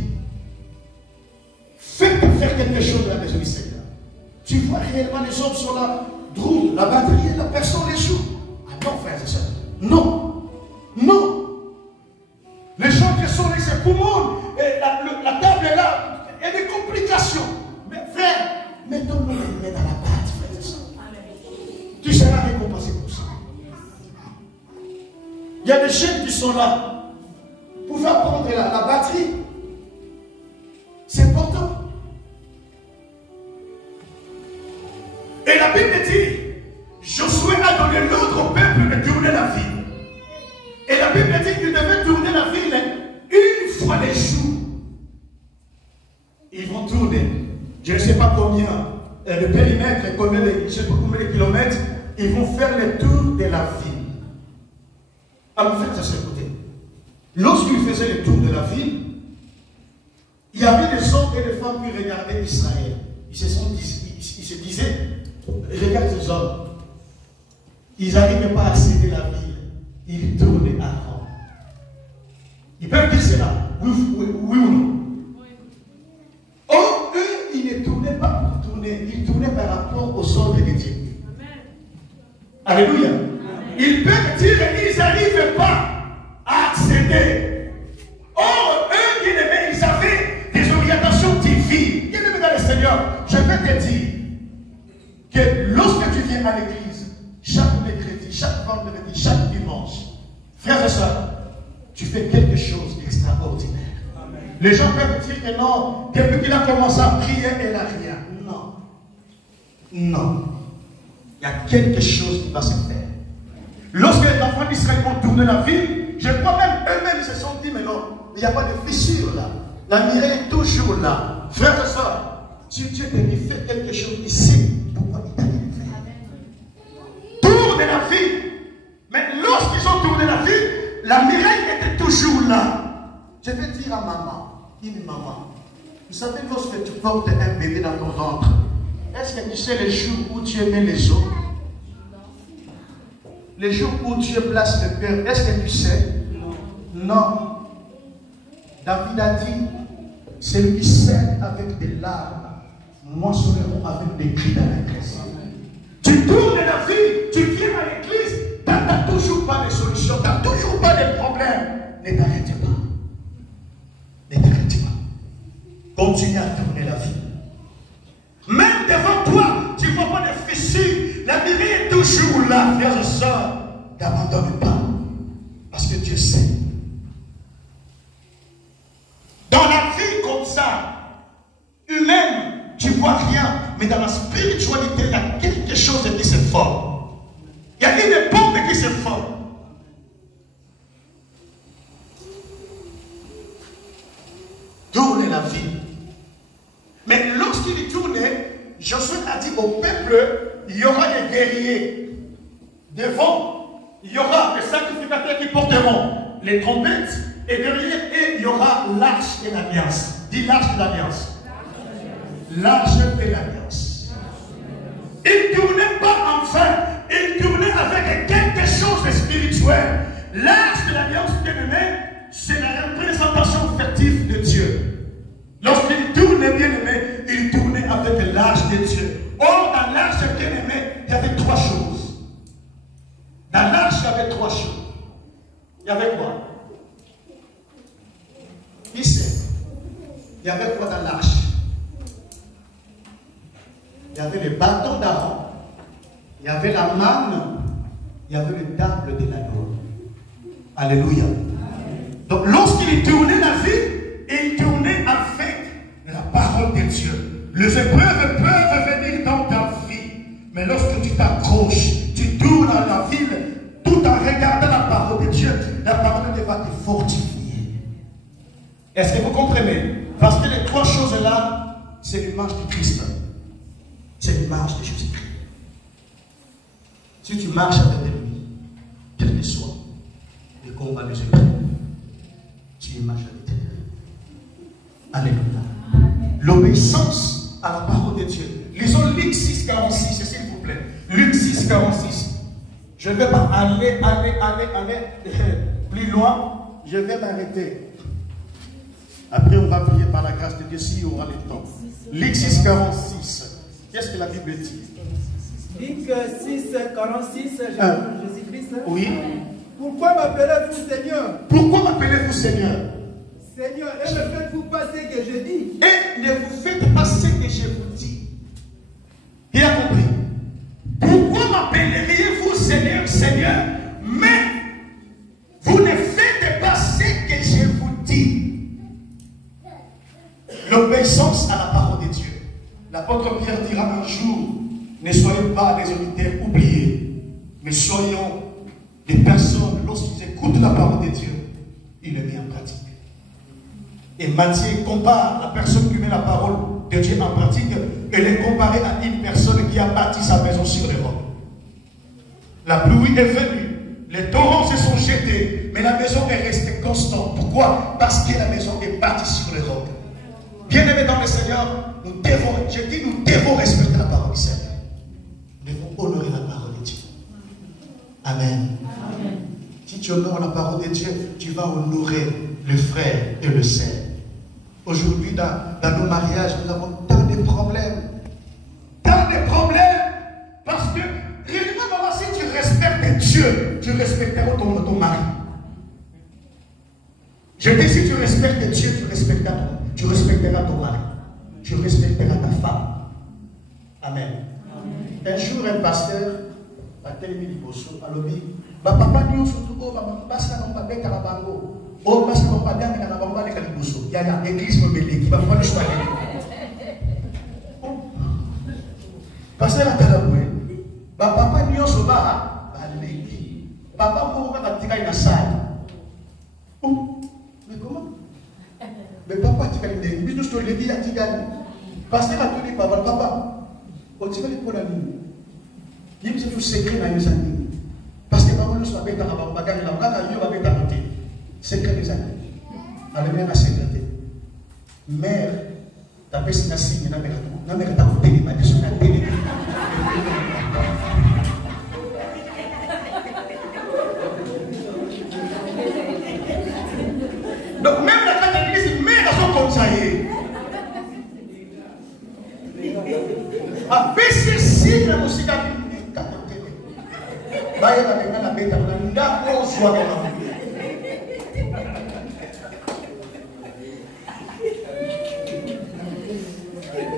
faites faire quelque chose dans la maison du Seigneur. Tu vois réellement les hommes sur la drôle, la batterie, la personne les joue. Ah non, frères et sœurs. Non. Non. Les gens qui sont là, c'est pour moi. La table est là. Il y a des complications. Mais frère, mettons-nous les mains dans la pâte, frères et sœurs. Tu seras récompensé pour ça. Il y a des jeunes qui sont là. Pour faire prendre la batterie. C'est important. Et la Bible dit, Josué a donné l'ordre au peuple de tourner la ville. Et la Bible dit qu'il devait tourner la ville une fois les jours. Ils vont tourner. Je ne sais pas combien de périmètres, je ne sais pas combien de kilomètres. Ils vont faire le tour de la ville. Alors faites ça sur le côté. Lorsqu'ils faisaient le tour de la ville, il y avait des hommes et des femmes qui regardaient Israël. Ils se disaient, regarde ces hommes. Ils n'arrivaient pas à accéder à la ville. Ils tournaient avant. Ils peuvent dire cela. Oui ou non. Or, eux, ils ne tournaient pas pour tourner. Ils tournaient par rapport aux ordres de Dieu. Alléluia. Ils peuvent dire qu'ils n'arrivaient pas à accéder. Or, eux, bien-aimés, ils avaient des orientations divines. Bien-aimés dans le Seigneur, je vais te dire que lorsque tu viens à l'église, chaque mercredi, chaque vendredi, chaque dimanche, frères et sœurs, tu fais quelque chose d'extraordinaire. Les gens peuvent dire que non, depuis qu'il a commencé à prier, elle n'a rien. Non. Non. Il y a quelque chose qui va se faire. Lorsque les enfants d'Israël vont tourner la ville, je crois même eux-mêmes se sont dit, mais non, il n'y a pas de fissure là. La miraille est toujours là. Frères et sœurs, si Dieu te dit, fais quelque chose ici, pourquoi il t'a dit de faire? Tourne la ville. Mais lorsqu'ils ont tourné la ville, la miraille était toujours là. Je vais dire à maman, une maman, vous savez, lorsque tu portes un bébé dans ton ventre, est-ce que tu sais les jours où tu mets les os? Les jours où Dieu place le cœur, est-ce que tu sais? Non. David a dit, celui qui sème avec des larmes, moissonneront avec des cris d'allégresse. Tu tournes la vie, tu viens à l'église, tu n'as toujours pas de solution, tu n'as toujours pas de problème. Ne t'arrête pas. Ne t'arrête pas. Continue à tourner la vie. Même devant toi, tu ne vois pas de fissure. La miraille est toujours là, frères et sœurs. N'abandonne pas. Parce que Dieu sait. Dans la vie comme ça, humaine, tu ne vois rien. Mais dans la spiritualité, il y a quelque chose qui se forme. Il y a une pompe qui se forme. Tourner la vie. Mais lorsqu'il tournait, Josué a dit au peuple, il y aura des guerriers. Devant, il y aura des sacrificateurs qui porteront les trompettes. Et derrière, il y aura l'arche de l'alliance. Dis l'arche de l'alliance. L'arche de l'alliance. Il ne tournait pas enfin. Il tournait avec quelque chose de spirituel. L'arche de l'alliance, bien aimé, c'est la représentation fictive de Dieu. Lorsqu'il tournait, bien aimé, il tournait avec l'arche de Dieu. Or, dans l'arche, bien aimé, il y avait trois choses. Dans l'arche, il y avait trois choses. Il y avait quoi? Qui sait? Il y avait quoi dans l'arche? Il y avait le bâton d'Aaron, il y avait la manne, il y avait le table de l'agneau. Alléluia. Donc lorsqu'il tournait la vie, il tournait avec la parole de Dieu. Les épreuves peuvent venir dans ta vie, mais lorsque tu t'accroches, tu tournes dans la ville, tout en regardant la parole de Dieu, la parole de Dieu va te fortifier. Est-ce que vous comprenez? Parce que les trois choses-là, c'est l'image du Christ. C'est l'image de Jésus-Christ. Si tu marches avec lui, quel que soit le combat de Jésus, tu marches avec lui. Alléluia. L'obéissance à la parole de Dieu. Lisons Luc 6, 46, s'il vous plaît. Luc 6, 46. Je ne vais pas aller plus loin. Je vais m'arrêter. Après, on va prier par la grâce de Dieu s'il y aura le temps. Luc 6, 46. Qu'est-ce que la Bible dit? Luc 6, 46, Jésus-Christ. Oui. Pourquoi m'appelez-vous Seigneur? Pourquoi m'appelez-vous Seigneur? Seigneur, et ne faites-vous pas ce que je dis? Et ne vous faites pas ce que je vous dis. Il a compris. Pourquoi m'appelleriez-vous Seigneur, Seigneur, mais vous ne faites pas ce que je vous dis? L'obéissance à la parole de Dieu. L'apôtre Pierre dira un jour, ne soyez pas des auditeurs oubliés, mais soyons des personnes, lorsqu'ils écoutent la parole de Dieu, ils le mettent en pratique. Et Matthieu compare la personne qui met la parole de Dieu en pratique, et les comparer à une personne qui a bâti sa maison sur les rocs. La pluie est venue, les torrents se sont jetés, mais la maison est restée constante. Pourquoi? Parce que la maison est bâtie sur les rocs. Bien-aimés dans le Seigneur, nous devons respecter la parole du Seigneur. Nous devons honorer la parole de Dieu. Amen. Amen. Si tu honores la parole de Dieu, tu vas honorer le frère et le sœur. Aujourd'hui, dans nos mariages, nous avons tant de problèmes. Tant de problèmes. Parce que, réellement, maman, si tu respectes Dieu, tu respecteras ton mari. Je dis, si tu respectes Dieu, tu respecteras ton mari. Tu respecteras ta femme. Amen. Un jour, un pasteur a télé liboso, a lobby, papa nous surtout parce qu'on va faire la bango. Oh, parce qu'on va faire la bango avec la liboso. Il y a l'église mobile qui va faire le choix. Pasteur a talaboué. Papa nous surtout va à l'église. Papa pour qu'on va tirer la salle. Oh, mais comment? Mais papa, tu vas le dire, je te le dis à Tigani. Parce que tu dis, papa, tu vas le prendre à nous. Il y a tout secret dans les années. Parce que papa, nous sommes dans la bagarre, la bagarre, il va être à côté. Secret des années. Dans le même sécurité. Mère, ta personne a signé, n'a pas côté de ma personne à télé. Donc, même la carte d'église, mère a son comme ça y est. A PC si la musique a été capotée. Baya la bête la bête la nda on soit dans la vie.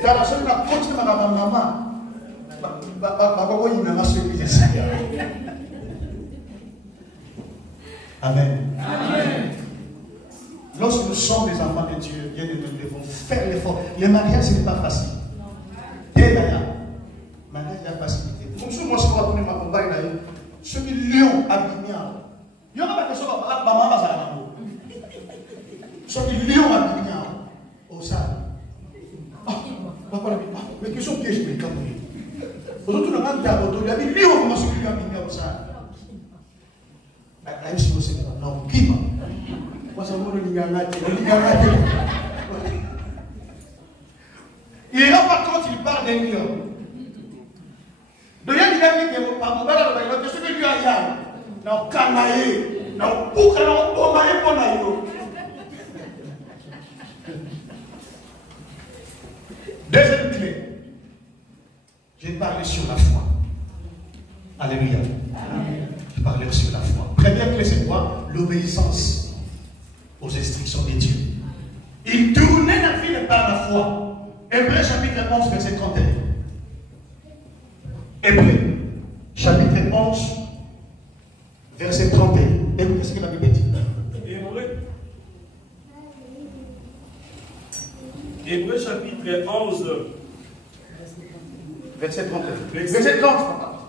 Ça la seule la continue ma maman. Baba il n'a pas ce que c'est. Amen. Amen. Lorsque nous sommes des enfants de Dieu, bien nous devons faire l'effort. Le mariage, ce n'est pas facile. Dès là, mariage, il y a facilité. Comme si moi, je vais retourner ma compagne là, abîmé. Il y aura pas question de maman va à la maman. Soit que lion abîmé au ça. Mais question piège mais quand même. Aujourd'hui, on a un diable, il y a des lions qui sont abîmés au ça. Même si vous savez pas, non, qui va? Moi, ça me dit il est là par contre, il parle d'un lion. Donc, il y a des gens qui par mon balade, il y a ce que lui a dit. Non, canaille, non, pour que l'on tombe pour naïo. Deuxième clé, j'ai parlé sur la foi. Alléluia. Je parlais sur la foi. Première clé, c'est quoi? L'obéissance aux instructions de Dieu. Il tournait la vie par la foi. Hébreux chapitre 11, verset 31. Hébreux chapitre 11, verset 31. Écoutez ce que la Bible dit. Hébreux chapitre 11, verset 31. Verset 30, papa.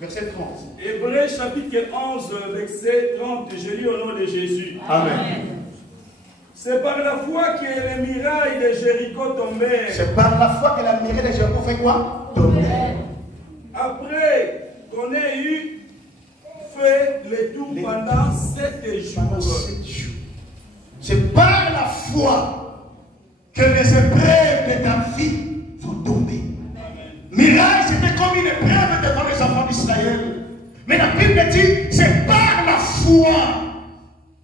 Verset 30. Hébreux chapitre 11, verset 30. Je lis au nom de Jésus. Amen. C'est par la foi que les murailles de Jéricho tombèrent. C'est par la foi que la muraille de Jéricho fait quoi? Tombèrent. Après qu'on ait eu fait le tour pendant 7 jours. C'est par la foi que les épreuves de ta vie vont tomber. Miracle, c'était comme une épreuve devant les enfants d'Israël. Mais la Bible dit, c'est par la foi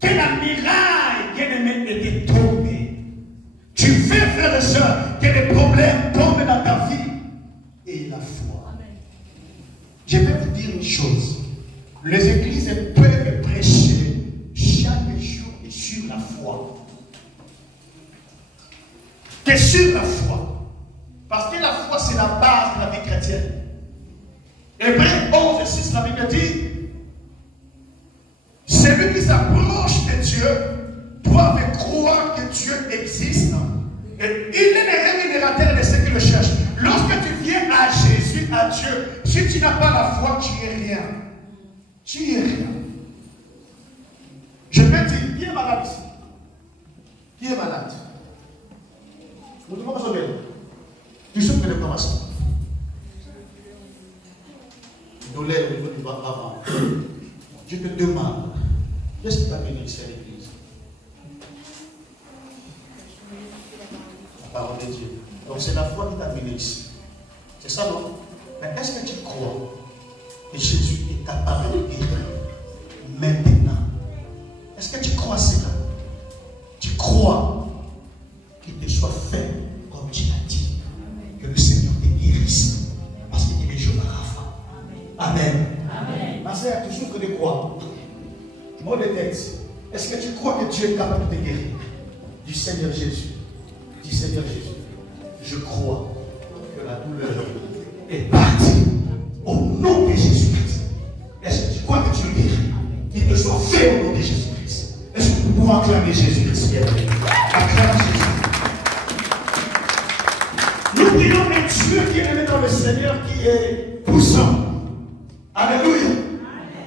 que la muraille, bien-aimé, était tombée. Tu veux, frères et sœurs, que les problèmes tombent dans ta vie. Et la foi. Je vais vous dire une chose. Les églises peuvent prêcher chaque jour et sur la foi. Que sur la foi. Parce que la foi, c'est la base de la vie chrétienne. Hébreux 11 et 6, la Bible dit, celui qui s'approche de Dieu doit croire que Dieu existe. Et il est le rémunérateur de ceux qui le cherchent. Lorsque tu viens à Jésus, à Dieu, si tu n'as pas la foi, tu n'es rien. Tu n'es rien. Je vais dire, qui est malade ici? Qui est malade? Vous ne pouvez pas sauver. Tu souffres de commencement. Douleur au niveau du ventre avant. Je te demande, qu'est-ce qui t'a venu ici à l'église? La parole de Dieu. Donc c'est la foi qui t'a venu ici. C'est ça, non? Mais est-ce que tu crois que Jésus est capable de guérir maintenant? Est-ce que tu crois cela? Tu crois qu'il te soit fait comme tu l'as dit? Que le Seigneur te guérisse parce qu'il est Jéhovah Rapha. Amen. Amen. Ma sœur, tu souffres de quoi? Mot de texte. Est-ce que tu crois que Dieu est capable de te guérir? Du Seigneur Jésus. Du Seigneur Jésus. Je crois que la douleur est partie au nom de Jésus-Christ. Est-ce que tu crois que tu es guéri? Qu'il te soit fait au nom de Jésus-Christ. Est-ce que nous pouvons acclamer Jésus-Christ? Acclame Jésus. Nous prions un Dieu qui est dans le Seigneur, qui est puissant. Alléluia.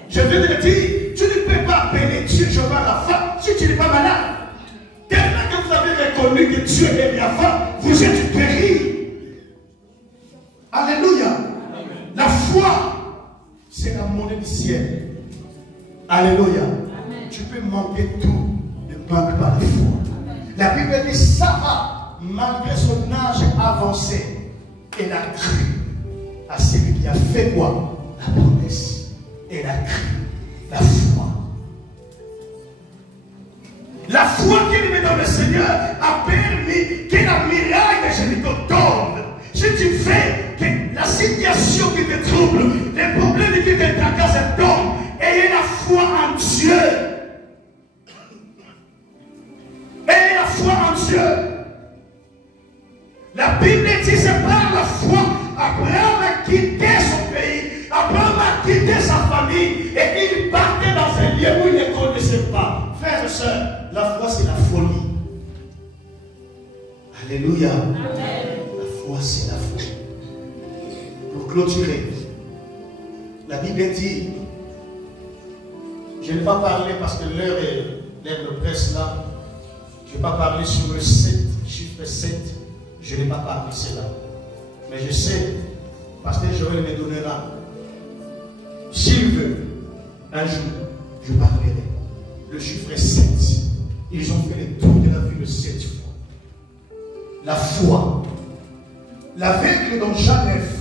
Je vais te dire, tu ne peux pas appeler Dieu Jéhovah Rapha si tu n'es pas malade. Tellement que vous avez reconnu que Dieu est Rapha, vous êtes guéri. Alléluia. Amen. La foi, c'est la monnaie du ciel. Alléluia. Amen. Tu peux manquer tout, ne manque pas de foi. Amen. La Bible dit Sarah, malgré son âge avancé, elle a cru à celui qui a fait quoi? La promesse. Elle a cru. La foi. La foi qui met dans le Seigneur a permis que la muraille de Jéricho tombe. Si tu fais que la situation qui te trouble, les problèmes qui te tracassent tombent, ayez la foi en Dieu. Ayez la foi en Dieu. La Bible dit c'est par la foi Abraham a quitté son pays, Abraham a quitté sa famille et il partait dans un lieu où il ne connaissait pas. Frères et sœurs, la foi c'est la folie. Alléluia. Amen. La foi c'est la folie. Pour clôturer, la Bible dit Je n'ai pas parlé parce que l'heure me presse là. Je n'ai pas parlé sur le 7, chiffre 7. Je n'ai pas parlé de cela. Mais je sais, parce que Joël me donnera. S'il veut, un jour, je parlerai. Le chiffre 7. Ils ont fait le tour de la ville 7 fois. La foi. L'aveugle dans Jean 9.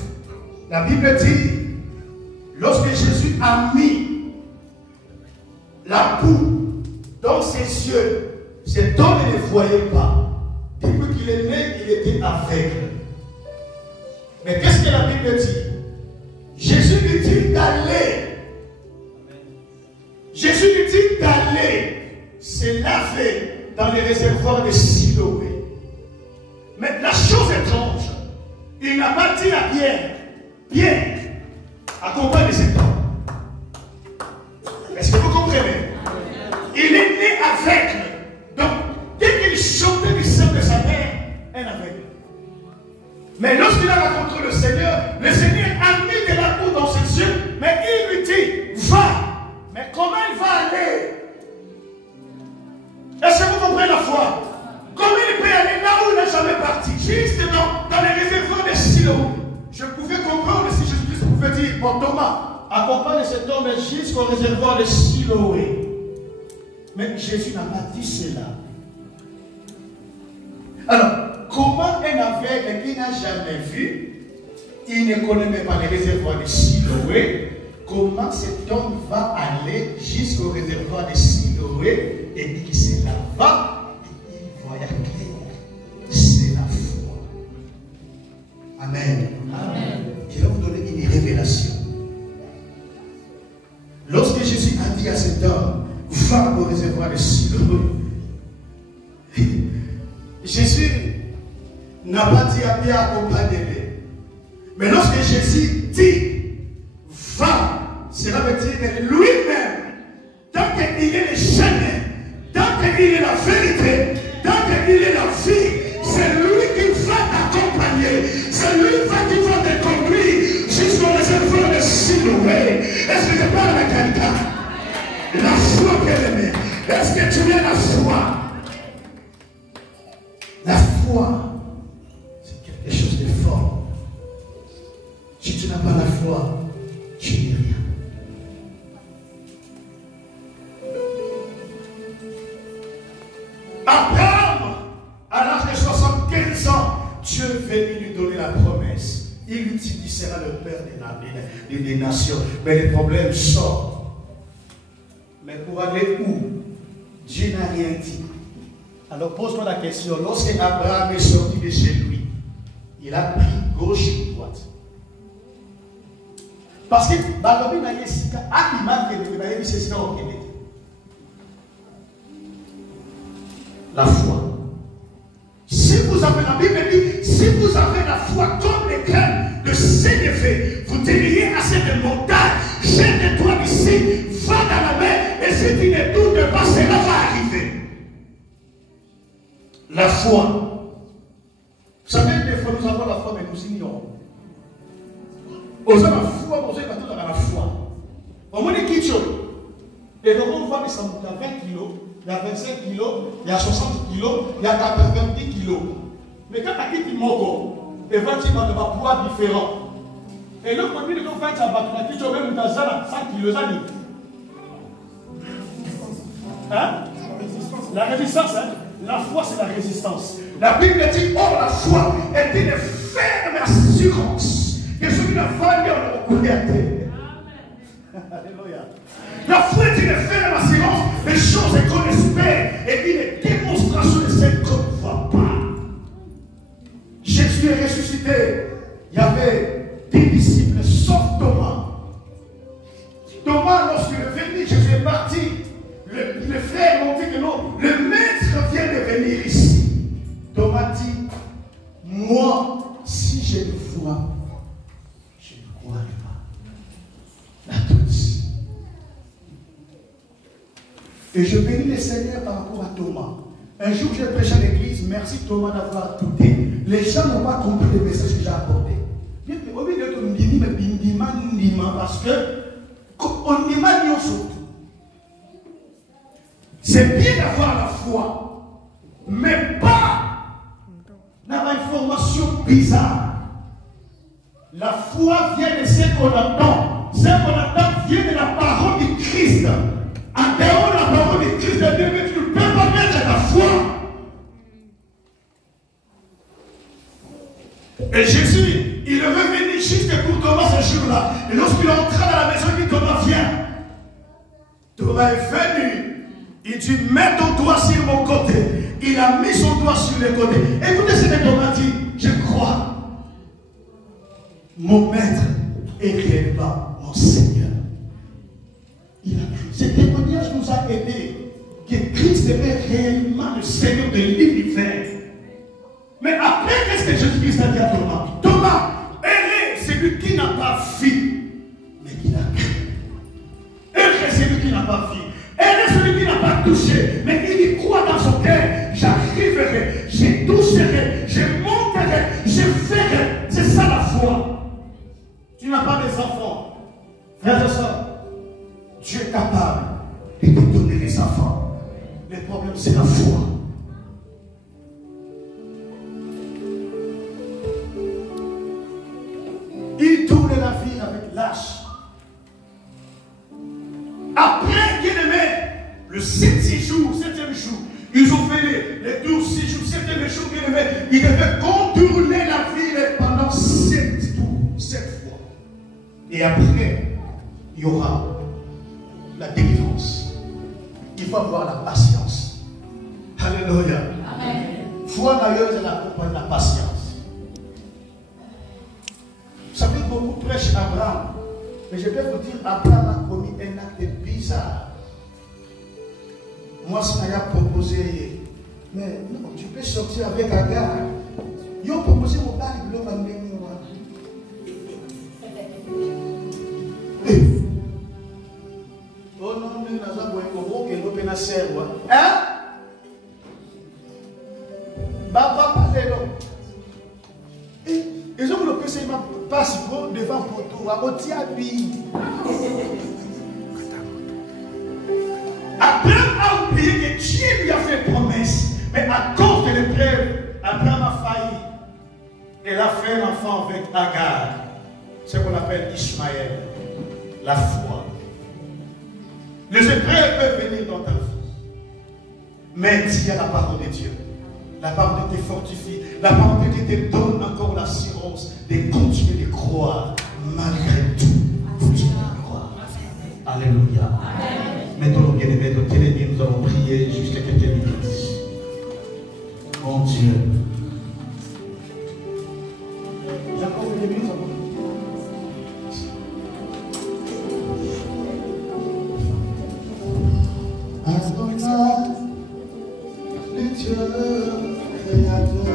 La Bible dit, lorsque Jésus a mis la boue dans ses yeux, cet homme ne voyait pas. Depuis qu'il est né, il était aveugle. Mais qu'est-ce que la Bible dit? Jésus lui dit d'aller. Jésus lui dit d'aller se laver dans les réservoirs de Siloé. Mais la chose étrange, il n'a pas dit à Pierre, Pierre, accompagne cet homme. Est-ce que vous comprenez? Il est né aveugle. Donc, dès qu'il chantait du sein de sa mère, elle aveugle. Mais lorsqu'il a rencontré le Seigneur a mis de la boue dans ses yeux, mais il lui dit, va. Mais comment il va aller? Est-ce que vous comprenez la foi? Comment il peut aller là où il n'a jamais parti? Juste dans les réservoirs de Siloé. Je pouvais comprendre si Jésus-Christ pouvait dire, bon Thomas, accompagne cet homme jusqu'au réservoir de Siloé. Mais Jésus n'a pas dit cela. Alors, comment un aveugle qui n'a jamais vu, il ne connaît même pas les réservoirs de Siloé, comment cet homme va aller jusqu'au réservoir de Siloé et il se lava et il voit clair? C'est la foi. Amen. Amen. Je vais vous donner une révélation. Lorsque Jésus a dit à cet homme, va au réservoir de Siloé, Jésus n'a pas dit à Pierre accompagner-le. Mais lorsque Jésus dit, va, cela veut dire que lui-même, tant qu'il est le chemin, tant qu'il est la vérité, tant qu'il est la vie, c'est lui qui va t'accompagner, c'est lui qui va te conduire jusqu'au réservoir de Siloé. Est-ce que je parle à quelqu'un? La foi qu'elle aimait. Est-ce que tu as la foi? La foi, c'est quelque chose de fort. Si tu n'as pas la foi, tu n'es rien. Abraham, à l'âge de 75 ans, Dieu est venu lui donner la promesse. Il lui dit qu'il sera le père des nations. Mais le problème sort. Mais pour aller où? Dieu n'a rien dit. Alors pose-toi la question. Lorsque Abraham est sorti de chez lui, il a pris gauche et droite. Parce que la foi. Si vous avez, la Bible dit, si vous avez la foi comme les graines de s'élever, vous diriez à cette montagne, jette-toi d'ici, va dans la mer, et si tu ne doutes pas, cela va arriver. La foi. Vous savez, des fois nous avons la foi, mais nous ignorons. Aux gens la foi, nous avons tout dans la foi. Au moins, qui chose. Et donc, on voit que ça monte à 20 kilos, il y a 25 kilos, il y a 60 kilos, il y a 90 kilos. Mais quand tu as dit moko, et 20 kilos, tu as un poids différent. Et le produit de ton fait, ça va te faire même dans 100 kilos. Hein? La résistance, hein? La foi, c'est la résistance. La Bible dit, oh, la foi est une ferme assurance que celui qui n'a pas en couverture. Alléluia. La foi est une ferme assurance des choses qu'on espère et une démonstration de celles qu'on ne voit pas. Jésus est ressuscité. Il y avait des disciples, sauf Thomas. Thomas, lorsqu'il est venu, Jésus est parti. Les frères m'ont dit que non, le maître vient de venir ici. Thomas dit, moi, si je le vois, je ne croirai pas. La tous. Et je bénis le Seigneur par rapport à Thomas. Un jour, j'ai prêché à l'église, merci Thomas d'avoir écouté. Les gens n'ont pas compris le message que j'ai apporté. Au milieu de parce que on n'y m'a dit surtout. C'est bien d'avoir la foi, mais pas dans l'information bizarre. La foi vient de ce qu'on attend. Ce qu'on attend vient de la parole du Christ. En dehors de la parole du Christ de Dieu, mais tu ne peux pas mettre ta foi. Et Jésus, il est revenu juste pour Thomas ce jour-là. Et lorsqu'il est entré dans la maison, il dit Thomas, viens. Thomas est venu. Il dit, mets ton doigt sur mon côté. Il a mis son doigt sur le côté. Écoutez ce que Thomas dit. Je crois. Mon maître est réellement mon Seigneur. Il a cru. Ce témoignage nous a aidé que Christ est réellement le Seigneur de l'univers. Mais après, qu'est-ce que Jésus-Christ a dit à Thomas? Thomas, heureux, c'est lui qui n'a pas vu, mais qui a cru. Heureux, c'est lui qui n'a pas vu. Heureux, c'est lui qui n'a pas touché, mais il y croit dans son cœur. J'arriverai, je toucherai, je monterai, je ferai. C'est ça la foi. Tu n'as pas des enfants. Frères et sœurs, Dieu est capable de te donner des enfants. Le problème, c'est la foi. Il tourne la vie avec l'âge. Après, bien aimé, le septième jour, ils ont fait les 12, 6 jours, 7e jour, bien aimé, ils devaient contourner la ville pendant 7 tours, 7 fois. Et après, il y aura la délivrance. Il faut avoir la patience. Alléluia. Amen. Foi d'ailleurs, elle accompagne la patience. Vous savez, beaucoup prêchent Abraham. Mais je peux vous dire, Abraham a commis un acte bizarre. Moi, ce qu'il a proposé, mais non, tu peux sortir avec Agar. Ils ont proposé mon père, ils l'ont amené. Oh non, nous avons un peu de serre. Hein? Baba, parlez donc. Ils ont le PC passe devant pour tout. Abraham a oublié que Dieu lui a fait promesse. Mais à cause de l'épreuve, Abraham a failli. Il a fait un enfant avec Agar. Ce qu'on appelle Ishmaël. La foi. Les épreuves peuvent venir dans ta vie. Mais il y a la parole de Dieu. La parole te fortifie. La parole de Dieu te donne encore l'assurance de continuer de croire malgré tout. Continuer de croire. Alléluia. Mettons-nous bien aimés, nos télévisions, nous allons prier jusqu'à quelques minutes. Mon Dieu. J'ai encore quelques minutes. Adonai, le Dieu créateur.